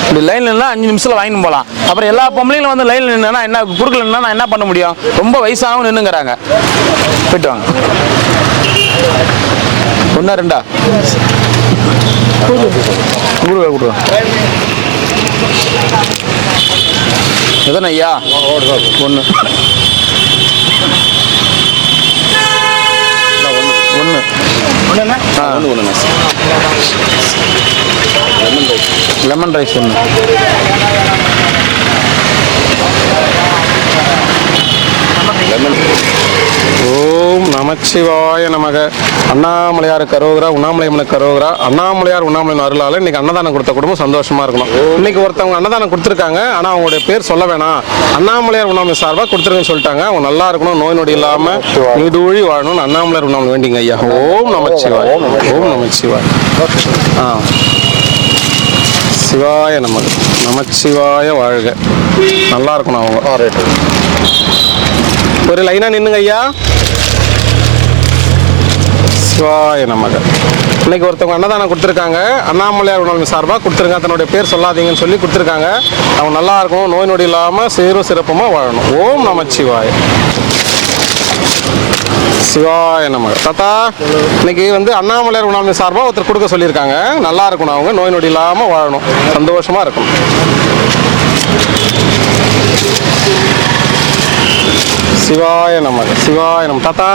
இப்படி லைன்ல நின்னா 5 நிமிஷத்துல வாங்கிட்டு போகலாம். அப்புறம் எல்லா பொம்பளைங்களும் வந்து லைன்ல நின்னா என்ன குறுக்கல நின்னா நான் என்ன பண்ண முடியும்? ரொம்ப வயசானவங்க நின்னுங்கிறாங்க. போயிட்டு வாங்க. ஒன்றா ரெண்டா? கொடுங்க. எத்தனை ஐயா? ஒன்று. லெமன் ரைஸ் ஒன்று. ஓம் நமச்சிவாய நமக. அண்ணாமலையார் கரோகரா, உண்ணாமலையம்மனுக்கு கரோகரா. அண்ணாமலையார் உண்ணாமலையின் அருளால் இன்னைக்கு அன்னதானம் கொடுத்த குடும்பம் சந்தோஷமா இருக்கணும். இன்னைக்கு ஒருத்தவங்க அன்னதானம் கொடுத்துருக்காங்க, ஆனால் அவங்களுடைய பேர் சொல்ல வேணாம், அண்ணாமலையார் உண்ணாமலை சார்பாக கொடுத்துருக்குன்னு சொல்லிட்டாங்க. அவங்க நல்லா இருக்கணும், நோய் நொடி இல்லாமல் நீடூழி வாழணும்னு அண்ணாமலையார் உண்ணாமலை வேண்டிங்க ஐயா. ஓம் நமச்சிவாய. ஓம் நமச்சிவாய. சிவாய நமக. நமச்சிவாய வாழ்க. நல்லா இருக்கணும் அவங்க. ஒரு லைனாக நின்னுங்க ஐயா. சிவாய நமக. இன்னைக்கு ஒருத்தவங்க அன்னதானம் கொடுத்துருக்காங்க. அண்ணாமலையார் உணவு சார்பாக கொடுத்துருங்க. தன்னுடைய பேர் சொல்லாதீங்கன்னு சொல்லி கொடுத்துருக்காங்க. அவங்க நல்லா இருக்கும், நோய் நொடி இல்லாமல் சீரும் சிறப்புமாக வாழணும். ஓம் நமச்சிவாய. சிவாய நமக. தாத்தா, இன்னைக்கு வந்து அண்ணாமலையார் உணவு சார்பாக ஒருத்தர் கொடுக்க சொல்லியிருக்காங்க. நல்லா இருக்கணும், அவங்க நோய் நொடி இல்லாமல் வாழணும், சந்தோஷமாக இருக்கணும். சிவாய நமக. சிவாய நம. தாத்தா,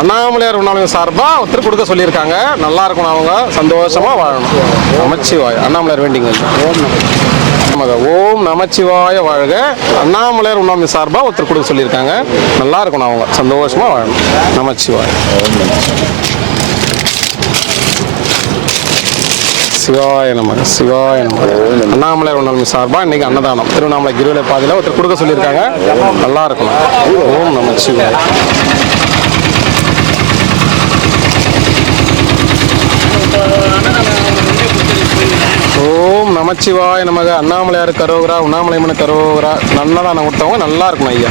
அண்ணாமலையார் உணவு சார்பாக ஒருத்தர் கொடுக்க சொல்லியிருக்காங்க. நல்லா இருக்கணும், அவங்க சந்தோஷமாக வாழணும். நமச்சிவாய. அண்ணாமலையார் வேண்டிங்க. நமக. ஓம் நமச்சிவாய வாழ்க. அண்ணாமலையார் உணவு சார்பாக ஒருத்தர் கொடுக்க சொல்லியிருக்காங்க. நல்லா இருக்கணும், அவங்க சந்தோஷமாக வாழணும். நமச்சிவாய. சிவாய நமக. சிவாய நமக. அண்ணாமலையார் உணவு சார்பாக இன்னைக்கு அன்னதானம் திருவண்ணாமலை கிரிவல பாதையில் ஒருத்தர் கொடுக்க சொல்லியிருக்காங்க. நல்லா இருக்கணும். ஓம் நமச்சிவாய. ஓம் நமச்சிவாய நமக. அண்ணாமலையார் கரோகரா, உண்ணாமலையம்மன் கரோகரா. அன்னதானம் கொடுத்தவங்க நல்லா இருக்கணும் ஐயா.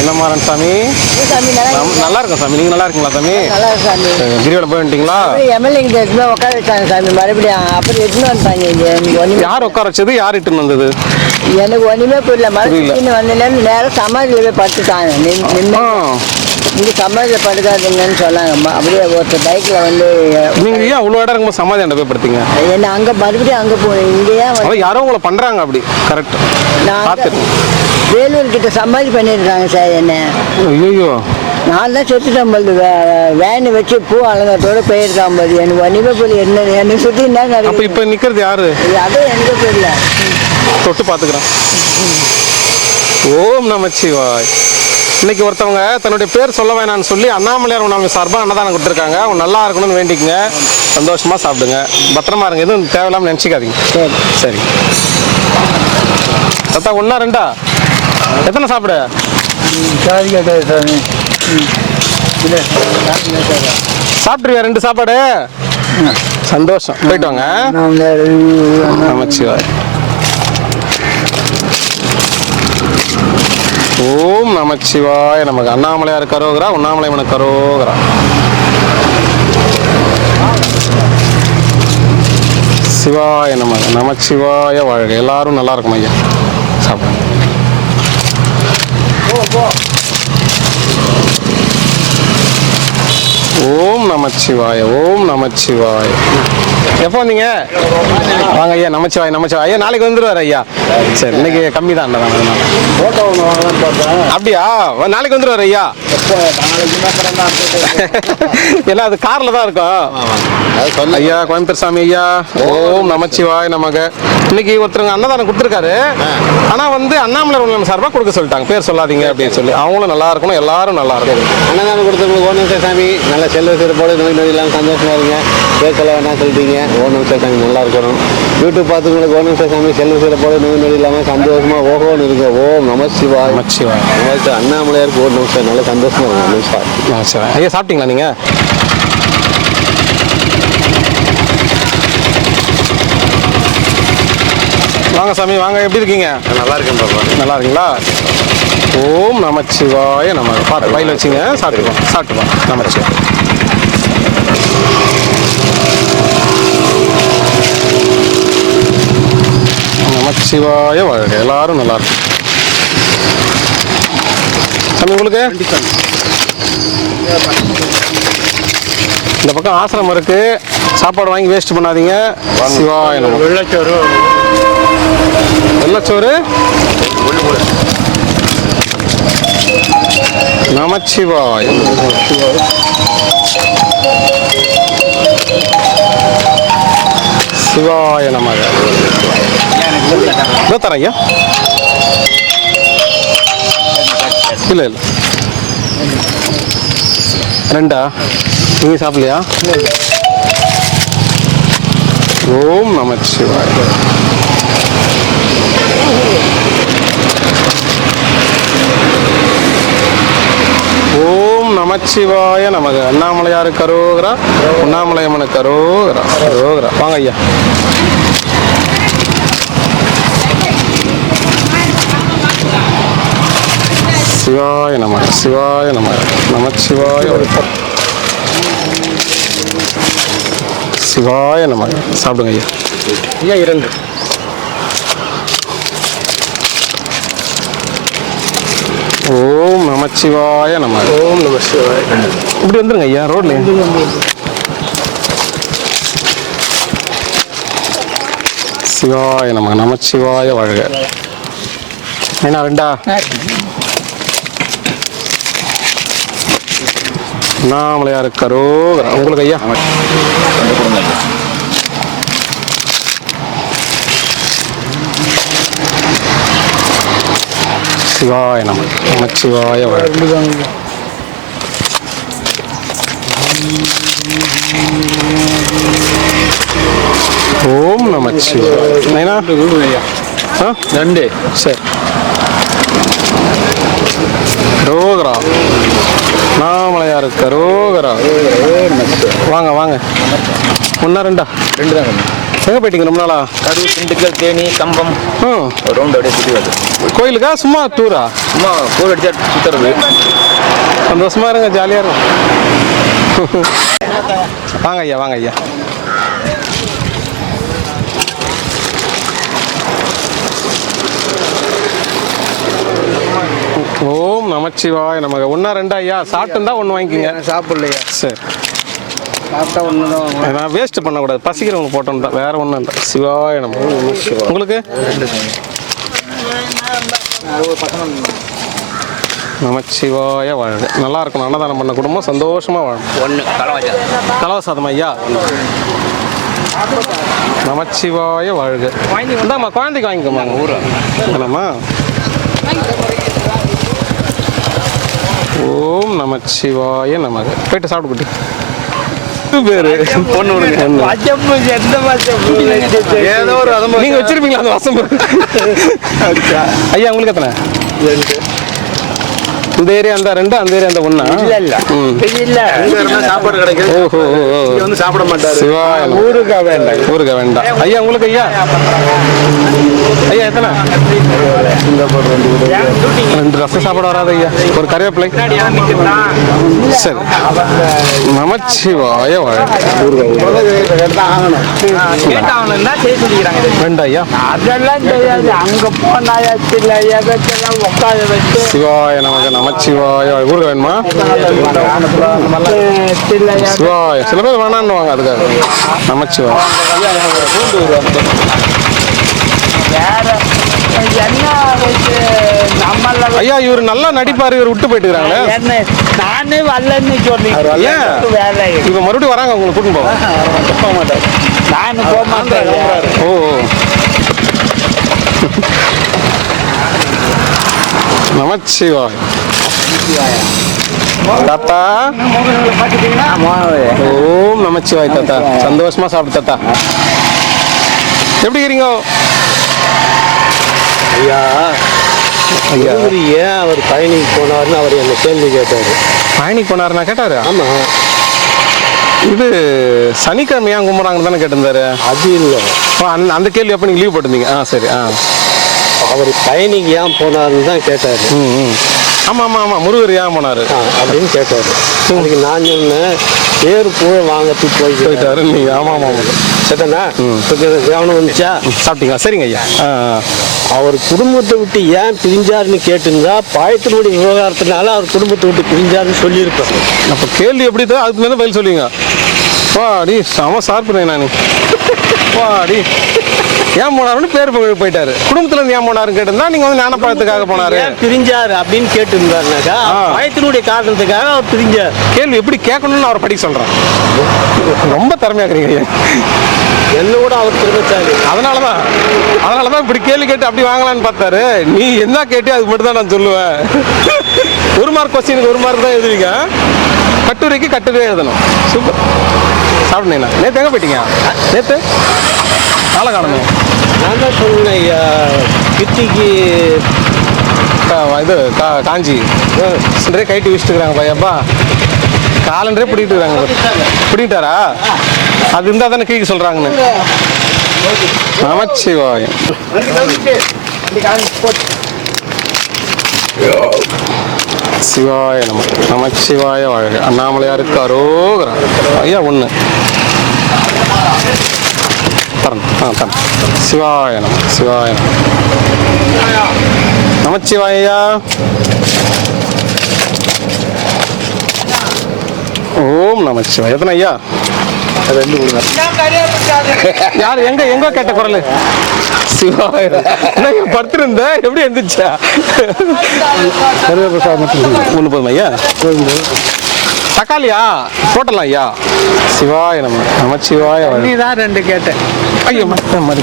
என்ன மாறன் சாமி? நல்லா இருக்கும் சாமி. நீங்க நல்லா இருக்கீங்களா சாமி? நல்லா இருக்கு சாமி. கிரிவலம் போயிட்டீங்களா? எம்எல்ஏ கிட்ட எடுத்துன்னு உட்கார வச்சாங்க சாமி. மறுபடியும் அப்புறம் எடுத்துன்னு வந்துட்டாங்க. இங்க எனக்கு ஒண்ணுமே யார் உட்கார வச்சது? யார் இட்டுன்னு வந்தது? எனக்கு ஒண்ணுமே புரியல. மறுபடியும் வந்ததுலேருந்து நேரம் சமாதியில் போய் படுத்துட்டாங்க. இங்கே சமாதியில் படுக்காதுங்கன்னு சொன்னாங்க. அப்படியே ஒருத்தர் பைக்கில் வந்து நீங்க ஏன் அவ்வளோ இடம் இருக்கும்போது சமாதி போய் படுத்தீங்க? என்ன அங்கே மறுபடியும் அங்கே போகணும். இங்கே ஏன் அதான் யாரோ உங்களை பண்றாங்க அப்படி. கரெக்ட். நான் வேலூர் கிட்ட சமாதி பண்ணியிருக்காங்க சார் என்ன. ஐயோ, நான் தான் செத்துட்டேன் போது. வேனு வச்சு பூ அலங்காரத்தோட போயிருக்கான் போது. எனக்கு ஒன்றுமே புரியல. என்ன என்னை சுற்றி இருந்தாங்க. அப்ப இப்ப நிக்கிறது யாரு? அதுவும் எனக்கு புரியல. தொட்டு பாத்துக்கிறேன். ஓம் நமச்சிவாய். இன்னைக்கு ஒருத்தவங்க தன்னுடைய பேர் சொல்ல வேணாம்னு சொல்லி அண்ணாமலையார் உணவு சார்பாக அன்னதானம் கொடுத்துருக்காங்க. அவங்க நல்லா இருக்கணும்னு வேண்டிக்குங்க. சந்தோஷமா சாப்பிடுங்க. பத்திரமா இருங்க. எதுவும் தேவையில்லாமல் நினச்சிக்காதீங்க. சரி தாத்தா, ஒன்றா ரெண்டா? எத்தனை சாப்பிடு? சாப்பிட்ருவியா 2 சாப்பாடு? சந்தோஷம். போயிட்டு வாங்க. நமச்சிவாய். ஓம் நமச்சிவாய நமக. அண்ணாமலையார் கரோகரா, உண்ணாமலையம்மன் கரோகரா. சிவாய நமக. நமச்சிவாய வாழ்க. எல்லாரும் நல்லா இருக்கும் ஐயா. சாப்பிடுங்க. ஓம் நமச்சிவாய. ஓம் நமச்சிவாய. எப்போ வந்தீங்க? வாங்க ஐயா. நமச்சிவாய். நமச்சிவாய். ஐயா நாளைக்கு வந்துருவாரு ஐயா. சரி, இன்னைக்கு கம்மி தான். அப்படியா? நாளைக்கு வந்துருவாரு ஐயா. எல்லாம் அது கார்ல தான் இருக்கும் ஐயா. கோயம்புத்தூர் சாமி ஐயா. ஓம் நமச்சிவாய் நமக. இன்னைக்கு ஒருத்தருங்க அன்னதானம் கொடுத்துருக்காரு. ஆனா வந்து அண்ணாமலையார் உணவு சார்பாக கொடுக்க சொல்லிட்டாங்க. பேர் சொல்லாதீங்க அப்படின்னு சொல்லி. அவங்களும் நல்லா இருக்கணும், எல்லாரும் நல்லா இருக்கணும். அன்னதானம் கொடுத்தவங்களுக்கு ஓம் நமச்சிவாய சாமி. நல்ல செல்வ சிறப்போடு நோய் நொடி இல்லாமல் சந்தோஷமா இருங்க. பேர் சொல்ல வேணா சொல்லிட்டீங்க. ஓம் நமச்சிவாய சாமி நல்லா இருக்கணும். யூடியூப் பார்த்துங்களுக்கு ஓம் நமச்சிவாய சாமி செல்வ சிறப்போடு நோய் நொடி இல்லாமல் சந்தோஷமா ஓஹோன்னு இருங்க. ஓம் நமச்சிவாய். நமச்சிவாய். அண்ணாமலையாருக்கு ஓம் நமச்சிவாய். நல்ல சந்தோஷமா இருங்க. நமச்சிவாய். நமச்சிவாய். ஐயா சாப்பிட்டீங்களா நீங்க? வாங்க சாமி வாங்க. எப்படி இருக்கீங்க? நல்லா இருக்கேன் பாப்பா. நல்லா இருக்கீங்களா? ஓம் நமச்சிவாய நமக. பார்த்து பையில் வச்சுங்க. சாப்பிட்டுப்போம் சாப்பிட்டுப்போம். நமச்சிவாய். நமச்சிவாய வாழ்க. எல்லாரும் நல்லா இருக்கும் சாமி. உங்களுக்கு இந்த பக்கம் ஆசிரமம் இருக்கு. சாப்பாடு வாங்கி வேஸ்ட் பண்ணாதீங்க. சிவாய நமக. வெள்ளச்சோறு வெள்ளச்சோறு நமச்சிவாய. சிவாய நமக. தரேன் ஐயா. இல்லை இல்லை 2 நீங்கள் சாப்பிடலையா? ஓம் நமச்சிவாய. ஓம் நமச்சிவாய. நமச்சிவாய நமக. அண்ணாமலையாருக்கு அரோகரா, உண்ணாமலையம்மனுக்கு அரோகரா. அரோகரா. வாங்க ஐயா. சிவாய நமக, சிவாய நமக, நமச்சிவாய சிவாய நமக. சாப்பிடுங்க ஐயா. ஐயா 2. ஓம் நமச்சிவாய நமக. ஓம் நமச்சிவாய. இப்படி வந்துருங்க ஐயா, ரோட்ல. சிவாய நமக, நமச்சிவாய வாழ்க. என்ன 2? அண்ணாமலையாருக்கு அரோகரா. உங்களுக்கு ஐயா? சிவாய நமக, நமச்சிவாய வாழ்க. ஓம் நமச்சிவாய. 2. சரி. அரோகரா. அண்ணாமலையாருக்கு அரோகரா. வாங்க வாங்க. 1 2 2 தான். எங்கே போயிட்டீங்க ரொம்ப நாளா? கரூர், திண்டுக்கல், தேனி, கம்பம் ரவுண்ட் அப்படியே சுற்றி வருது. கோயிலுக்கா சும்மா டூரா? சும்மா போர் அடிச்சா சுற்றுறது. சந்தோஷமா இருங்க, ஜாலியாக இருக்கும். வாங்க ஐயா, வாங்க ஐயா. ஓம் நமச்சிவாய நமக. 1 2 ஐயா. சாப்பிட்டுருந்தா 1 வாங்கிக்கிங்க. சாப்பிடலையா? சரி. சாப்பிட்டா ஒன்று தான். நான் வேஸ்ட் பண்ணக்கூடாது, பசிக்கிறவங்க போட்டோம் தான், வேற ஒன்றும் இல்லை. சிவாய நமக. உங்களுக்கு? நமச்சிவாய வாழ்க. நல்லா இருக்கணும், அன்னதானம் பண்ண குடும்பம் சந்தோஷமா வாழும். 1 கலவ சாதம் ஐயா. நமச்சிவாய வாழ்க. இந்தாம்மா, குழந்தைக்கு வாங்கிக்கோமா. ஊரா என்னம்மா? ஓம் நமச்சிவாய நமக. போயிட்டு சாப்பிட்டு பேரு ஏதோ ஒரு நீங்க வச்சிருப்பீங்களா அந்த வசம்? ஐயா உங்களுக்கு எத்தனை? 2. இந்த ஏரியா அந்த 2, அந்த ஏரியா அந்த 1. இல்ல சாப்பாடு கிடைக்கும். ஓஹோ, வந்து சாப்பிட மாட்டாரு. சிவாய ஊருக்கா வேண்டாம். ஊருக்கு வேண்டாம். ஐயா உங்களுக்கு? ஐயா ஐயா எத்தனை? 2 ரசம் சாப்பாடு வராது ஐயா. ஒரு கறிவேப்பிலை. சரி. நமச்சிவாய வாழ்க. வேண்டாம் ஐயா. அதெல்லாம் தெரியாது. அங்கே போனாயாச்சு இல்லை எதெல்லாம் உட்கார வச்சு சிவாய நமக்கு. நமச்சிவாய. ஊருக்கு வேணுமா? சிவாய. சில பேர் வேணான்னுவாங்க அதுக்காக. நமச்சிவாய. என்ன நம்மள ஐயா இவர் நல்லா நடிப்பாரு, இவர் விட்டு போயிட்டுக்கிறாங்களே. என்ன நானே வரலன்னு சொன்னீங்க. ஏன் வேலை இப்ப மறுபடியும் வராங்க உங்களை கூட்டின்னு போக மாட்டாரு. நானும் போக மாட்டேன். ஓ நமச்சிவாய். தாத்தா ஓம் நமச்சிவாய். தாத்தா சந்தோஷமா சாப்பிடு தாத்தா. எப்படி இருக்கிறீங்க ஐயா இவர் ஏன் அவர் பயணிக்கு போனார்னு அவர் என்ன கேள்வி கேட்டார். பயணிக்கு போனாருன்னா கேட்டாரு? ஆமா. இது சனிக்கிழமை ஏன் கும்பிட்றாங்கன்னு தானே கேட்டிருந்தாரு. அது இல்லை, அந்த கேள்வி அப்போ நீங்கள் லீவ் போட்டிருந்தீங்க. சரி. அவர் பயணிக்கு ஏன் போனார்னு தான் கேட்டார். ஆமாம் ஆமாம் ஆமாம். முருகர் ஏன் போனார் அப்படின்னு கேட்டார். அதுக்கு நான் சொன்னேன் பேர் புகழ வாங்கறதுக்கு போயிட்டாரு நீங்கள். ஆமாம் ஆமாம் சரிண்ணா. கவனம் வந்துச்சா? சாப்பிட்டீங்களா? சரிங்க ஐயா. அவர் குடும்பத்தை விட்டு ஏன் பிரிஞ்சாருன்னு கேட்டிருந்தா பாயத்தினுடைய விவகாரத்தினால அவர் குடும்பத்தை விட்டு பிரிஞ்சாருன்னு சொல்லியிருப்பேன். அப்போ கேள்வி எப்படி தான் அதுக்கு மேலே பதில் சொல்லுவீங்க. வாடி செம சார்புறேன் நான். வாடி ஏன் போனாருன்னு பேர் போயிட்டாரு. குடும்பத்துல இருந்து ஏன் போனாருன்னு கேட்டிருந்தா நீங்க வந்து ஞானப்பழத்துக்காக போனாரு பிரிஞ்சாரு அப்படின்னு கேட்டிருந்தாருனாக்கா பயத்தினுடைய காரணத்துக்காக அவர் பிரிஞ்சார். கேள்வி எப்படி கேட்கணும்னு அவர் படிக்க சொல்றேன். ரொம்ப திறமையா இருக்கிறீங்க. என்ன கூட அவர் திரும்பிச்சாரு. அதனாலதான் இப்படி கேள்வி கேட்டு அப்படி வாங்கலான்னு பார்த்தாரு. நீ என்ன கேட்டு அதுக்கு மட்டும் தான் நான் சொல்லுவேன். 1 மார்க் கொஸ்டினுக்கு 1 மார்க் தான் எழுதுவீங்க. கட்டுரைக்கு கட்டுரை எழுதணும். சூப்பர். சாப்பிடுனீங்களா? நேற்று எங்கே போயிட்டீங்க? நேற்று நாளை காணணும். நான் தான் சொன்னேன் கிருத்திக்கு இது காஞ்சி சிலரே கைட்டு வச்சுட்டுருக்காங்க பையப்பா காலண்டரே பிடிக்கிட்டு இருக்காங்க பிடிக்கிட்டாரா அது இருந்தால் தானே கீழே சொல்கிறாங்கன்னு நமச்சிவாயம் சிவாய நமச்சிவாய வாழ்க அண்ணாமலையாருக்கு அரோகரா ஐயா ஒன்று தரணும் சிவாய நமச்சிவாயா ஓம் நமச்சிவாய எத்தனை ஐயா ரெண்டு கொடுங்க யார் எங்க கேட்ட குரல் சிவாய படுத்திருந்த எப்படி எந்திரிச்சா ஒன்று போதும் ஐயா தக்காளியா போட்டலாம் ஐயா சிவாய நமச்சிவாய தான் ரெண்டு கேட்டேன் ஐயோ மாதிரி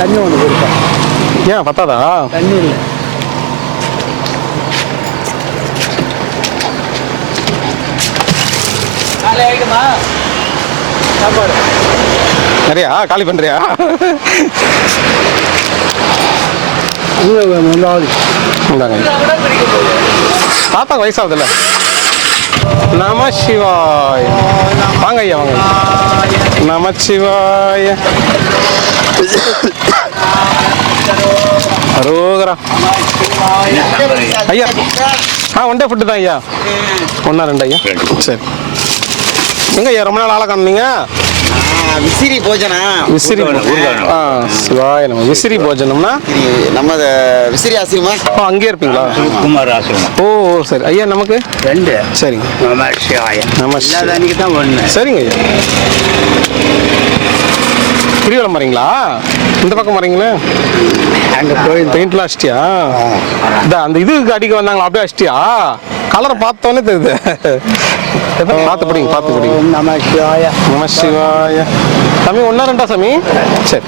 தண்ணி ஒன்று கொடுப்பேன் ஏன் பத்தாதா தண்ணி இல்லை சாப்பாடு நிறையா காலி பண்றியா தாத்தா வயசாகுதுல்ல நமசிவாய வாங்க ஐயா வாங்க நமசிவாய அரோகரா ஐயா ஒன் டே ஃபுட்டு தான் ஐயா ஒன்றா ரெண்டு ஐயா சரி எங்க ஐயா ரொம்ப நாள் ஆளை காணுங்க விசிறி போஜனா விசிறி சிவாய நம்ம விசிறி போஜனம்னா நம்ம விசிறி ஆசிரமா அங்கேயே இருப்பீங்களா குமார் ஆசிரமா ஓ சரி ஐயா நமக்கு ரெண்டு சரிங்க அன்னைக்கு தான் ஒன்று சரிங்க ஐயா கிரிவலம் வரீங்களா இந்த பக்கம் வரீங்களே அங்கே கோயில் பெயிண்ட்லாம் அடிச்சிட்டியா அந்த இதுக்கு அடிக்க வந்தாங்களா அப்படியே அடிச்சிட்டியா கலரை பார்த்தோன்னே தெரியுது பார்த்து பிடிங்க நமசிவாய சாமி ஒன்றா ரெண்டா சாமி சரி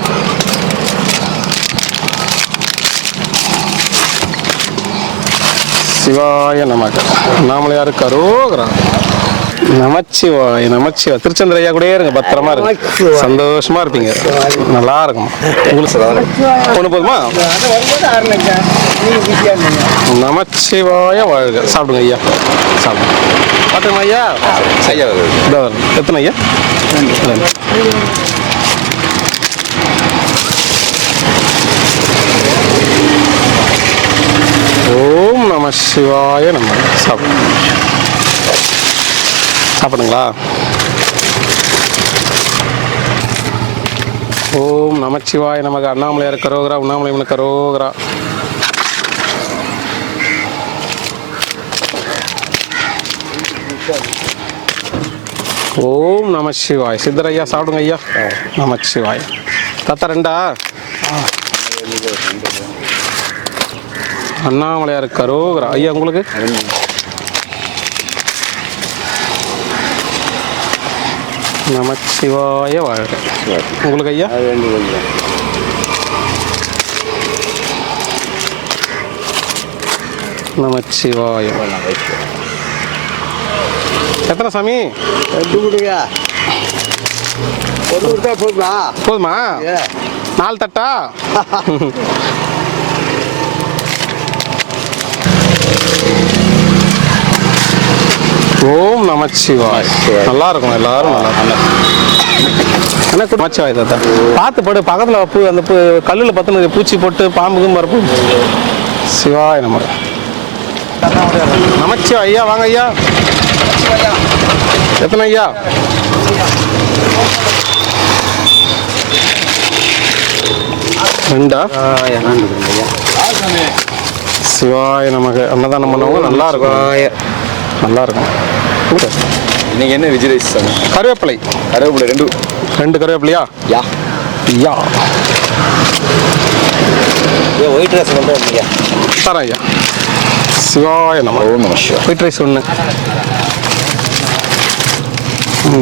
சிவாய நமக்கு அண்ணாமலையாருக்கு அரோகரா நமச்சிவாய திருச்செந்தூர் ஐயா கூட இருங்க பத்திரமா இருக்கு சந்தோஷமா இருப்பீங்க நல்லா இருக்கும் உங்களுக்கு ஒன்று போதுமா நமச்சிவாய வாழ்க சாப்பிடுங்க ஐயா சாப்பிடுங்க பார்த்துங்க ஐயா ஐயா எத்தனை ஐயா ஓம் நமசிவாய நம்ம சாப்பிடுங்களா ஓம் நமச்சிவாய நமக்கு அண்ணாமலையார் கரோகரா உண்ணாமலை கரோகரா ஓம் நமசிவாய் சித்தரையா சாப்பிடுங்க ஐயா நமச்சிவாய் தாத்தா ரெண்டா அண்ணாமலையார் கரோகரா ஐயா உங்களுக்கு நமச்சிவாய வாழ்க உங்களுக்கு ஐயா நமச்சிவாய எத்தனை சாமி ரெண்டு கொடுங்க ஒரு கொடுத்தா போதுமா போதுமா 4 தட்டா ஓம் நமச்சிவாய் நல்லா இருக்கும் எல்லாரும் நல்லா எனக்கு நமச்சிவாய் தாத்தா பார்த்து படு பக்கத்தில் பூ அந்த பூ கல்லில் பற்றின பூச்சி போட்டு பாம்புக்கும் மரப்பு சிவாய் நம்ம நமச்சிவாய் ஐயா வாங்க ஐயா எத்தனை ஐயா ரெண்டா சிவாய நமக்கு அன்னதானம் பண்ணவங்க நல்லா இருக்கும் நல்லா இருக்கும் இன்னைக்கு என்ன விஜய் ரைஸ் கருவேப்பிலை ரெண்டு கருவேப்பிலையா யா யா ஒயிட் ரைஸ் பண்ணுறீங்க தரேன் ஐயா சிவாய நம ஒயிட் ரைஸ் ஒன்று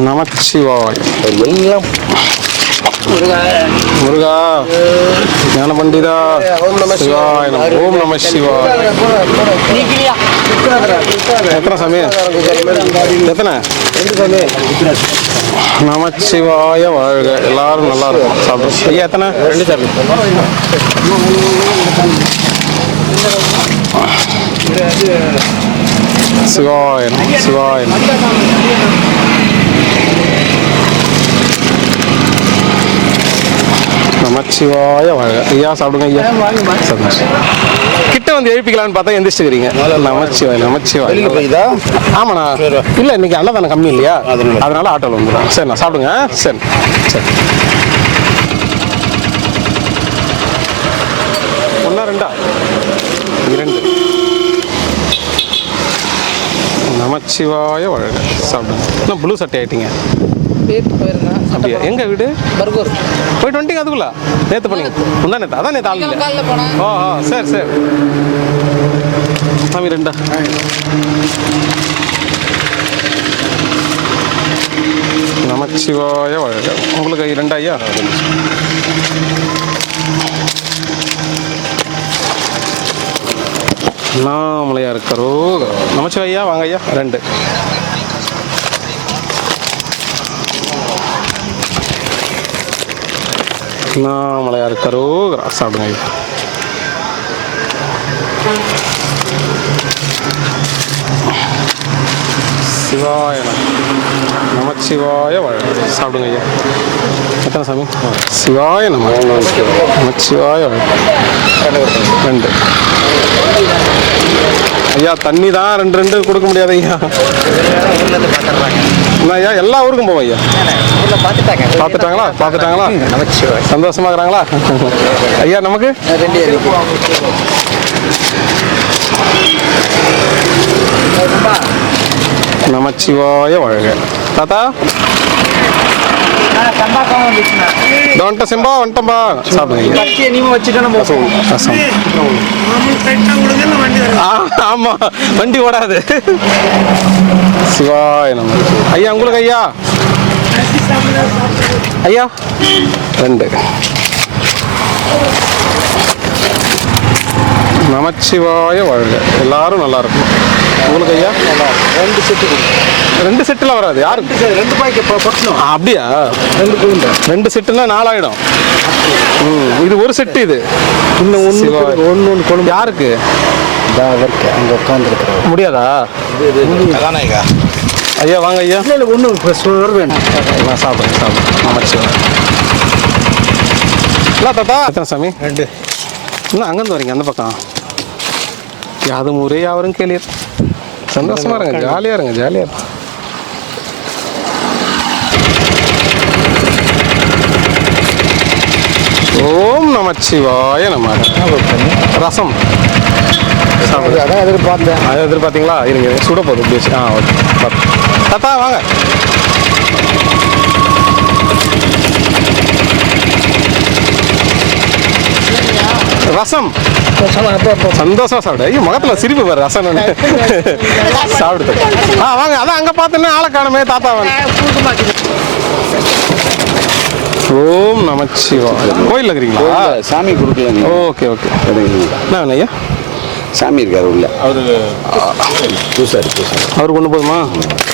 நமச்சிவாய் எல்லாம் முருகா ஞான பண்டிதா சிவாய நம ஓம் நம சிவாய் எத்தனை சாமி எத்தனை நமச்சிவாய வாழ்க எல்லாரும் நல்லா இருக்கும் சாப்பிடும் ஐயா எத்தனை 2 சாமி சிவாய நமக சிவாய நமக. நமச்சிவாய வாழ்க. ஐயா சாப்பிடுங்க ஐயா. சந்தோஷம். கிட்ட வந்து எழுப்பிக்கலான்னு பார்த்தா எந்திரிச்சுக்கிறீங்க. நமச்சிவாய் நமச்சிவாய். ஆமாண்ணா இல்லை இன்னைக்கு அன்னதானம் கம்மி இல்லையா, அதனால ஆட்டோவில் வந்துடும். சரிண்ணா சாப்பிடுங்க. சரி சரி. ஒன்றா ரெண்டா? 2. நமச்சிவாய வாழ்க. சாப்பிடுங்க. இன்னும் ப்ளூ சட்டை ஆயிட்டீங்க. அப்படியா? எங்க வீடு? பர்கூர். போயிட்டு வந்துட்டீங்க அதுக்குள்ள? நேற்று பண்ணீங்க? முந்தா நேற்று? அதான் நேற்று ஆள் இல்லை. ஓ சரி சரி. சாமி 2. நமச்சிவாய வாழ்க. உங்களுக்கு 2 ஐயா? அண்ணாமலையார் கரோகரா. நமச்சிவாயா வாங்க ஐயா. 2. அண்ணாமலையார் கரோகரா. சாப்பிடுங்க ஐயா. சிவாய நமச்சிவாய வாழ்க. சாப்பிடுங்க ஐயா. எத்தனை சாமி? சிவாய நம நமச்சிவாய வாழ்க. 2. ஐயா தண்ணி தான் 2 கொடுக்க முடியாது ஐயா. ஐயா எல்லா ஊருக்கும் போவோம் ஐயா. பார்த்துட்டாங்களா? பார்த்துட்டாங்களா? சந்தோஷமா இருக்கிறாங்களா ஐயா? நமக்கு 2 நமச்சிவாய வாழ்க. தாத்தா வந்துட்ட செம்பா வந்துட்டம்பா. சாப்பிடுங்க. ஆமா வண்டி ஓடாது. சிவாய நம்ம ஐயா. உங்களுக்கு ஐயா? ஐயா 2. நமச்சிவாய வாழ்க. எல்லாரும் நல்லா இருக்கும். உங்களுக்கு ஐயா? 2 செட்டு. 2 செட்டுலாம் வராது. யாருக்கு? 2 பாய்க்கு போட்டணும். அப்படியா? 2 செட்டுனா 4 ஆயிடும். இது ஒரு செட்டு. இது இன்னும் ஒன்று கொண்டு யாருக்கு? அங்கே உட்காந்துருக்குற முடியாதா? ஐயா வாங்க ஐயா. ஒன்று வருவேன். நான் சாப்பிடுறேன் சாப்பிடுறேன். நமச்சிவாய. இல்லை தாத்தா எத்தனை சாமி? 2. இன்னும் அங்கேருந்து வரீங்க அந்த பக்கம்? யாதும் ஊரே யாவரும் கேளீர். சந்தோஷமா இருங்க. ஜாலியா இருங்க. ஜாலியா இருங்க. ஓம் நமச்சிவாய நம. ரசம் அதான் எதிர்பார்த்தேன். அதை எதிர்பார்த்தீங்களா? இருங்க சுட போதும் இப்படி வச்சு. ஓகே தாத்தா வாங்க. ரசம் சந்தோஷமா சாப்பிடு. ஐயோ முகத்துல சிரிப்பு பாரு. ரசம் சாப்பிடுது. வாங்க. அதான் அங்க பார்த்தோன்னா ஆளை காணுமே. தாத்தா வாங்க. ஓம் நமச்சிவாய. கோயில் இருக்கிறீங்களா? சாமி கொடுக்கல. Okay okay. என்ன வேணும் ஐயா? சாமி இருக்காரு உள்ள. அவரு பூசாரி. அவரு கொண்டு போதுமா?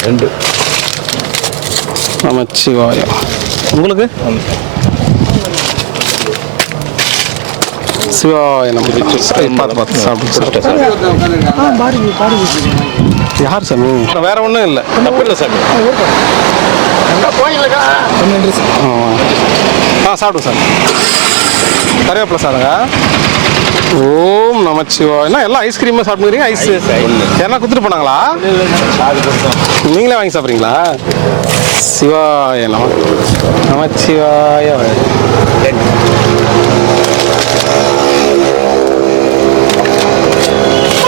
2. நமச்சிவாய. உங்களுக்கு? சிவாய நம்ம பார்த்து பார்த்து சாப்பிட்டு. யார் சாமி? வேற ஒன்றும் இல்லை. தப்பு இல்லை சாமி. சாப்பிடுங்க சார். கருவேப்பிலை சாருங்க. ஓம் நமச்சிவாய. என்ன எல்லாம் ஐஸ்கிரீமாக சாப்பிட்டுக்கிறீங்க? ஐஸ் யாரா கொடுத்துட்டு போனாங்களா? நீங்களே வாங்கி சாப்பிட்றீங்களா? சிவாய நமச்சிவாய.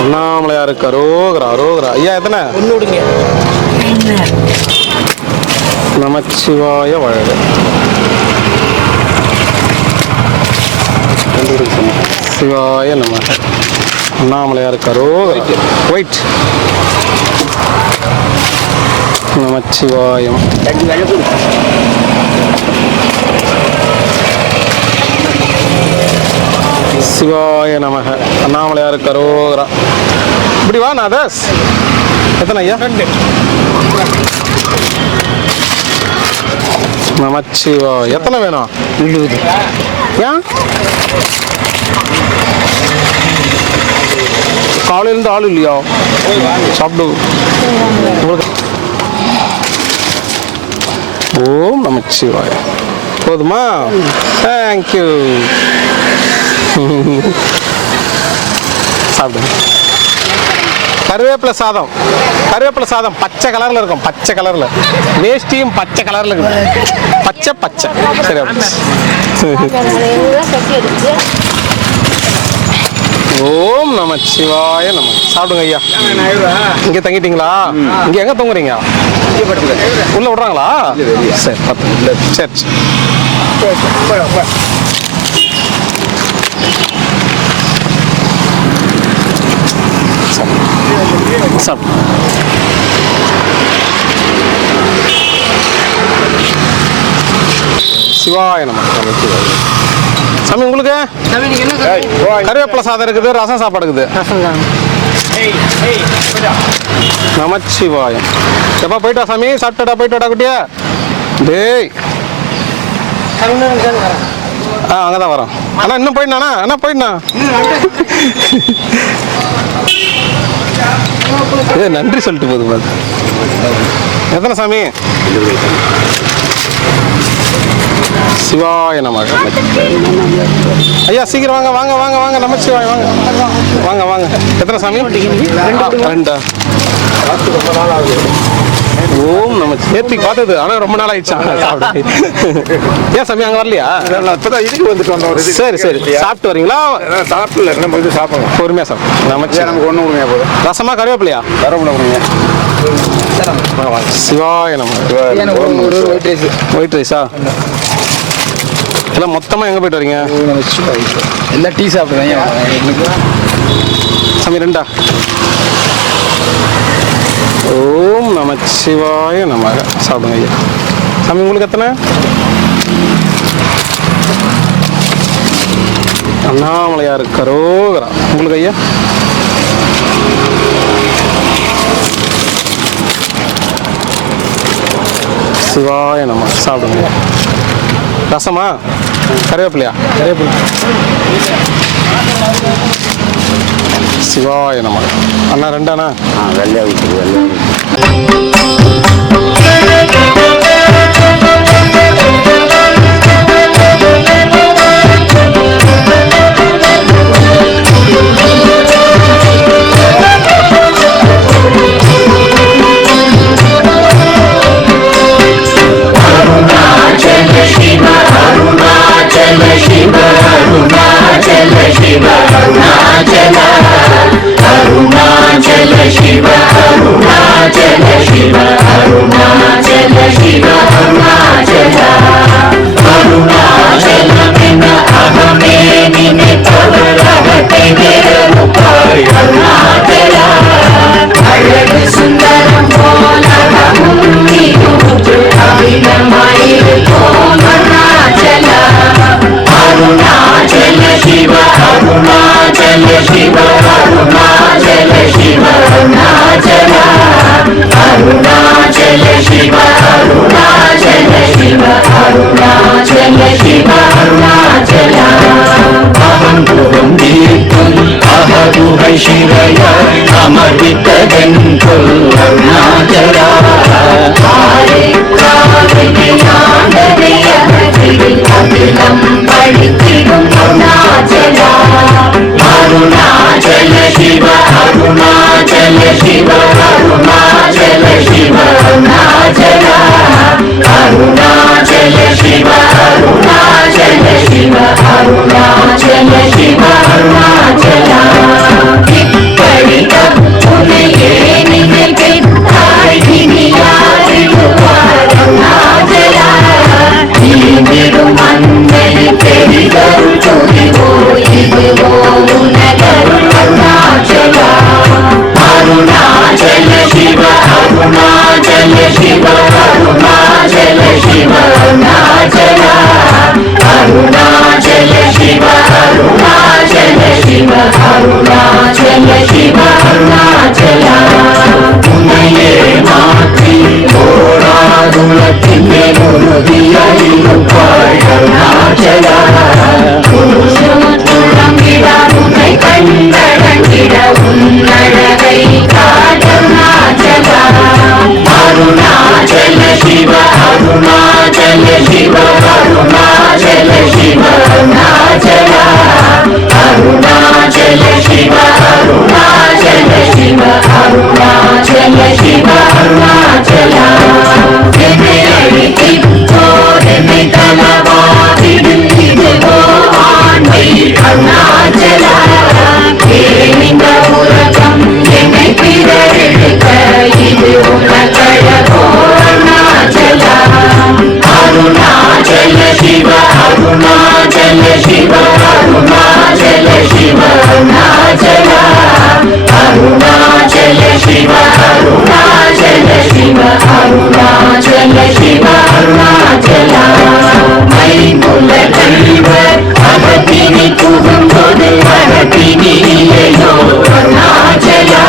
அண்ணாமலையாருக்கு அரோகரா அரோகரா. ஐயா எத்தனை? 1 நமச்சிவாய வாழ்க. சிவாய நம. அண்ணாமலையாருக்கு அரோகரா. ஒயிட் நமச்சிவாயம். சிவாய நமக. அண்ணாமலையாருக்கு அரோகரா. இப்படி வா நாதஸ். எத்தனை ஐயா? 2. நமச்சிவாய. எத்தனை வேணும்? 20. ஏன் காலையிலேருந்து ஆள் இல்லையா? சாப்பிடு. உங்களுக்கு ஓம் நமச்சிவாய. போதுமா? தேங்க்யூ. சாப்பிடுங்க. கருவேப்பிலை சாதம், கருவேப்பிலை சாதம் பச்சை கலரில் இருக்கும், பச்சை கலரில் வேஷ்டியும் பச்சை கலரில் இருக்குது, பச்சை பச்சை. சரி ஓம் நமச்சிவாய நம. சாப்பிடுங்க ஐயா. இங்கே தங்கிட்டீங்களா? இங்கே எங்கே தூங்குறீங்க? உள்ள விடுறாங்களா? சரி பார்த்து. சரி சாப்பிடு. சிவாய நம. சாமி உங்களுக்கு கருவேப்பிலை சாதம் இருக்குது, ரசம் சாப்பாடு இருக்குது. நமச்சிவாயம். எப்பா போயிட்டா சாமி? சாப்பிட்டா போயிட்டு வாடா குட்டியா. டேய் அங்கதான் வரோம். அண்ணா இன்னும் போயிடணா? அண்ணா போயிடணா. நன்றி சொல்லிட்டு போதும். எத்தனை சாமி? சிவாய நமக. ஐயா சீக்கிரம் வாங்க வாங்க வாங்க வாங்க. நமச்சிவாய வாங்க வாங்க வாங்க. எத்தனை சாமி? 2. ஓம் நமச்சி. நேற்றுக்கு பார்த்தது, ஆனால் ரொம்ப நாள் ஆயிடுச்சா? ஏன் சாமி அங்கே வரலையா? இதுக்கு வந்துட்டு வந்தோம். சரி சரி. சாப்பிட்டு வரீங்களா? சாப்பிடல, நம்ம இது சாப்பிடணும். பொறுமையாக சாப்பிடும். நமச்சி. நமக்கு ஒன்றும் உண்மையாக போதும். ரசமா கருவேப்பிலையா? கருவேப்பிலை கொடுங்க. சிவாய நம்ம. ஒயிட் ரைஸா? எல்லாம் மொத்தமாக எங்கே போயிட்டு வரீங்க? எல்லாம் டீ சாப்பிடுவேன் சாமி. 2. ஓம் நமச்சிவாய நமக. சாப்பிடுங்க ஐயா. சாமி உங்களுக்கு எத்தனை? அண்ணாமலையார் கரோகரா. உங்களுக்கு ஐயா? சிவாய நம. சாப்பிடுங்க. ரசமா கருவேப்பிலையா? கருவேப்பிலை. சிவாய நம. அண்ணா 2 அண்ணா. வெள்ளையா ஊற்றி ಶಿವಯ ಸಮರ್ಪಿತವೆಂದು ಅರುಣಾಚಲ அகிலம் படித்திடும் அருணாச்சல அருணாச்சல சிவ அருணாச்சல சிவ அருணாச்சல சிவ அருணாச்சல அருணாச்சல சிவ அருணாச்சல சிவ அருணாச்சல சிவ அருணாச்சல இப்படிதான் உன்னையே நினைத்தாய் இனி யாரிடுவார் அருணாச்சல நீந்திடும் அன்னை பெரிதருள் துதிவோ இதுவோ உனதருள் அருணாச்சல அருணாச்சல சிவ அருணாச்சல சிவ அருணாச்சல சிவ அருணாச்சல அருணாச்சல சிவ அருணாச்சல சிவ அருணாச்சல சிவ அருணாச்சல உன்னையே மாற்றி ஓராதுலத்தின் உறுதியாயிருப்பாய் அருணாச்சல உன்னை கண்டடங்கிட உன் அருணாச்சலா இந்த உலகம் என்னை பிறரெடுக்க இது உலகழகோ அருணாச்சலா அருணாச்சல சிவ அருணாச்சல சிவ அருணாச்சல சிவ அருணாச்சலா அருணாச்சல சிவ அருணாச்சல சிவ அருணாச்சல சிவ அருணாச்சலா மைமுல கழிவர் அகத்தினி புகும்போது அகத்தினி இல்லையோ அருணாச்சலா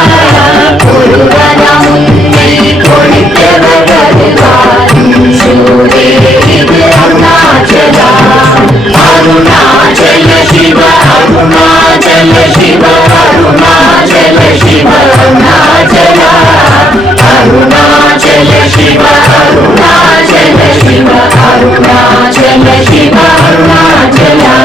ஒருவரம் உன்னை கொடுத்தவர்கள் சூரே இது அருணாச்சலா அருணாச்சல சிவ அருணாச்சல சிவ அருணாச்சல சிவ அருணாச்சலா அருணாச்சல சிவ அருணாச்சல சிவ அருணாச்சல சிவ அருணாச்சலா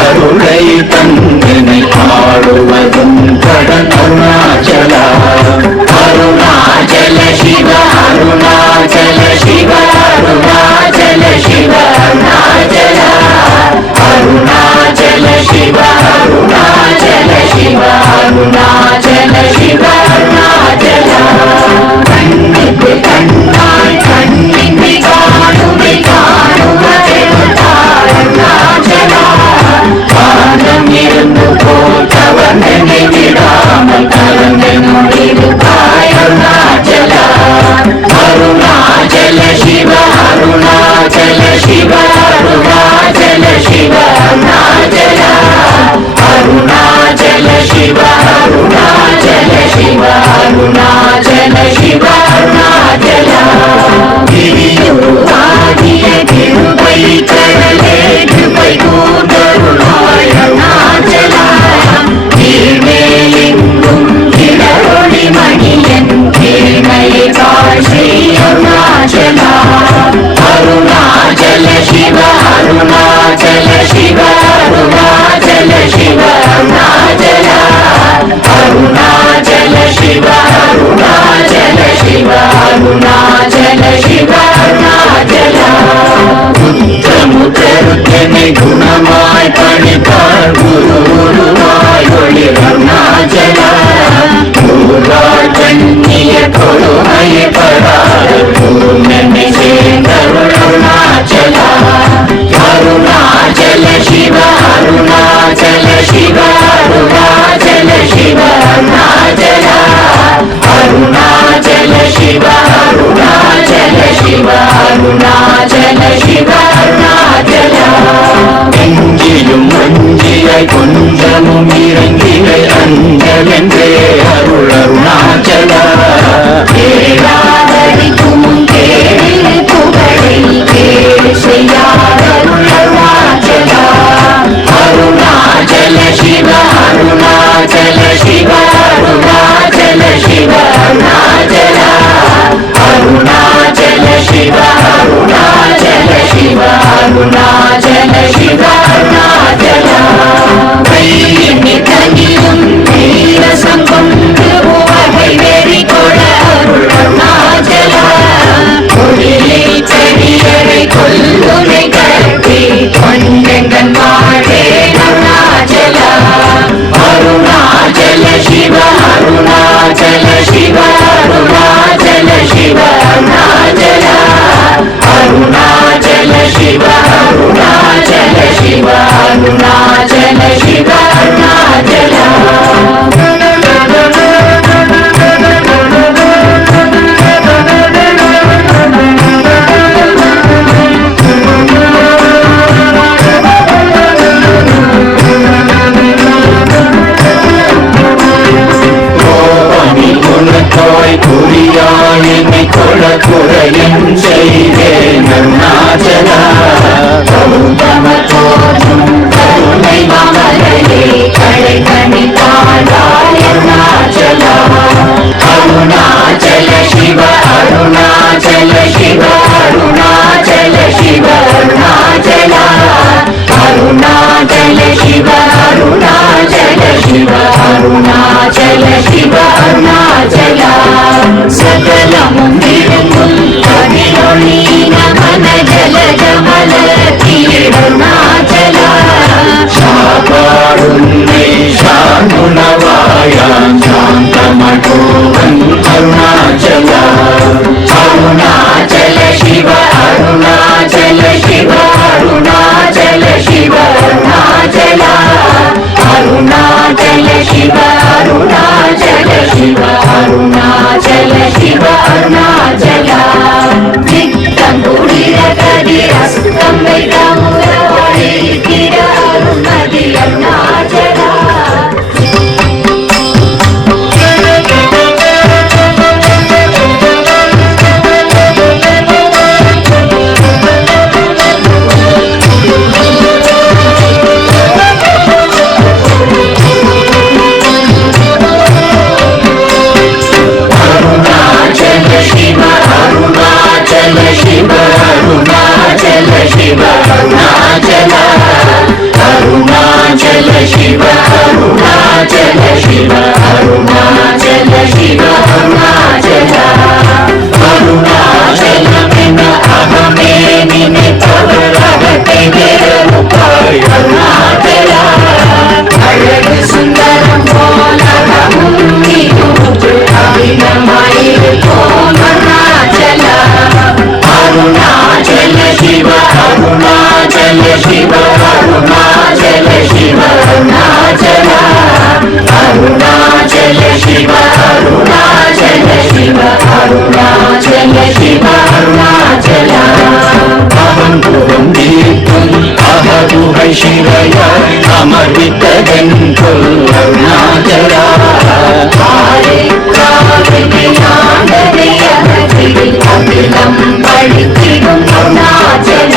அருளை தந்தனை ஆளுவதும் கடன் அருணாச்சலா அருணாச்சல சிவ அருணாச்சல சிவ அருணாச்சல சிவ அருணாச்சலா அருணாச்சல சிவ அருணாச்சல சிவ அருணாச்சல சிவ அருணாச்சலா கண்ணுக்கு கண்ணாய் கண்ணின்றி காணுமை அருணாச்சலா காலம் இருந்து போல் கவர்ந்தனை விடாமல் கலந்து நொடிருப்பாய் அருணாச்சலா அருணாச்சல சிவ அருணாச்சல சிவ அருணாச்சல சிவ அருணாச்சலா அருணாச்சல சிவ அருணாச்சல சிவ அருணாச்சல சிவ அருணாச்சலா கிரியுருவாகிய கிருபை கடலே கிருபை கூந்தருளாய் அருணாச்சலா கீழ்மேலெங்கும் கிளரொளி மணியன் கீழ்மையை காட்சி அருணாச்சலா அருணாச்சல சிவ அருணாச்சல சிவ அருணாச்சல சிவ அருணாச்சலா அருணாச்சல சிவ அருணாச்சல சிவ அருணாச்சல சிவ அருணாச்சலா புத்தமுத்தருத்தனை குணமாய் பணித்தார் குருவாய் ஒளி அருணாச்சலா குருவாய் கண்ணிய கொடுமையை படாத பூர்ணனை சேர்ந்தருள் அருணாச்சலா அருணாச்சல சிவ அருணாச்சல சிவ அருணாச்சல சிவ அருணாச்சலா அருணாச்சல சிவ அருணாச்சல சிவ அருணாச்சல சிவ அருணாச்சலா எங்கியும் அஞ்சியாய் கொஞ்சமும் இறங்கிலை அஞ்சலென்றே அருள் அருணாச்சலா கேளாதரிக்கும் கேடு புகழை கேடு செய்யாத அருணாச்சலா அருணாச்சல சிவ அருணாச்சல சிவ அருணாச்சல சிவ அருணாச்சலா அருணாச்சல சிவ அருணாச்சல சிவ அருணாச்சல சிவ அருணாச்சலா கையினி அருணாச்சல சிவ அருணாச்சல சகலமும் விரும்பும் கதிரொளி நமன ஜல கமல அருணாச்சல சாபாடுன்னை சாங்குணவாயாம் சாந்தமகோவன் அருணாச்சல அருணாச்சல சிவ அருணாச்சல சிவ அருணாச்சல சிவ அருணாச்சல அருணாச்சல சிவ அருணாச்சல சிவ அருணாச்சல சிவ அருணாச்சல நித்தம் குளிர கதிர் அஸ்தம் வைத்தமுறை திர அருணதி அருணாச்சல शिव अरुणाचल अरुणाचल शिव अरुणाचल शिव अरुणाचल शिव अरुणाचल अरुणाचल में अहमे निने तव रहते रूपाय अरुणाचल अழகு சுந்தரம் போலகமும் நீக்கு அபிநமாயிருக்கும் அருணாச்சல अरुणाचल शिव अरुणाचल शिव अरुणाचल शिव अरुणाचल अरुणाचल शिव अरुणाचल शिव अरुणाचल शिव अरुणाचल अहं तुहं दीप्तुं अहदुहै शिवय अमर्वितगन्तुं अरुणाचल आरे काविनादरे अखिलं पठितिडुं अरुणाचल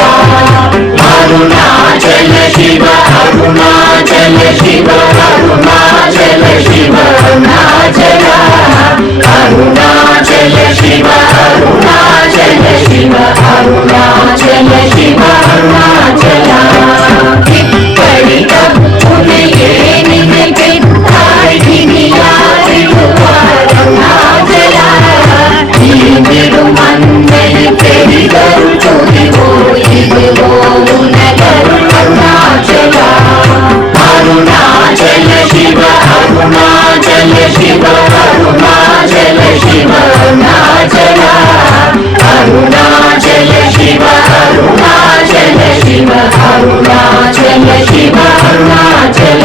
अरुणाचल शिव अरुणाचल शिव अरुणाचल शिव अरुणाचल अरुणाचल शिव अरुणाचल शिव अरुणाचल शिव अरुणाचल इप्पडितम पुनये निमित्ताय दिनियारिडुवार अरुणाचल ीमिडुम अन्नै पेरिदरुल चुरिवो इदुवो उनगरुल अरुणाचल अरुणाचल शिव अरुणाचल शिव अरुणाचल शिव अरुणाचल अरुणाचल शिव अरुणाचल शिव अरुणाचल शिव अरुणाचल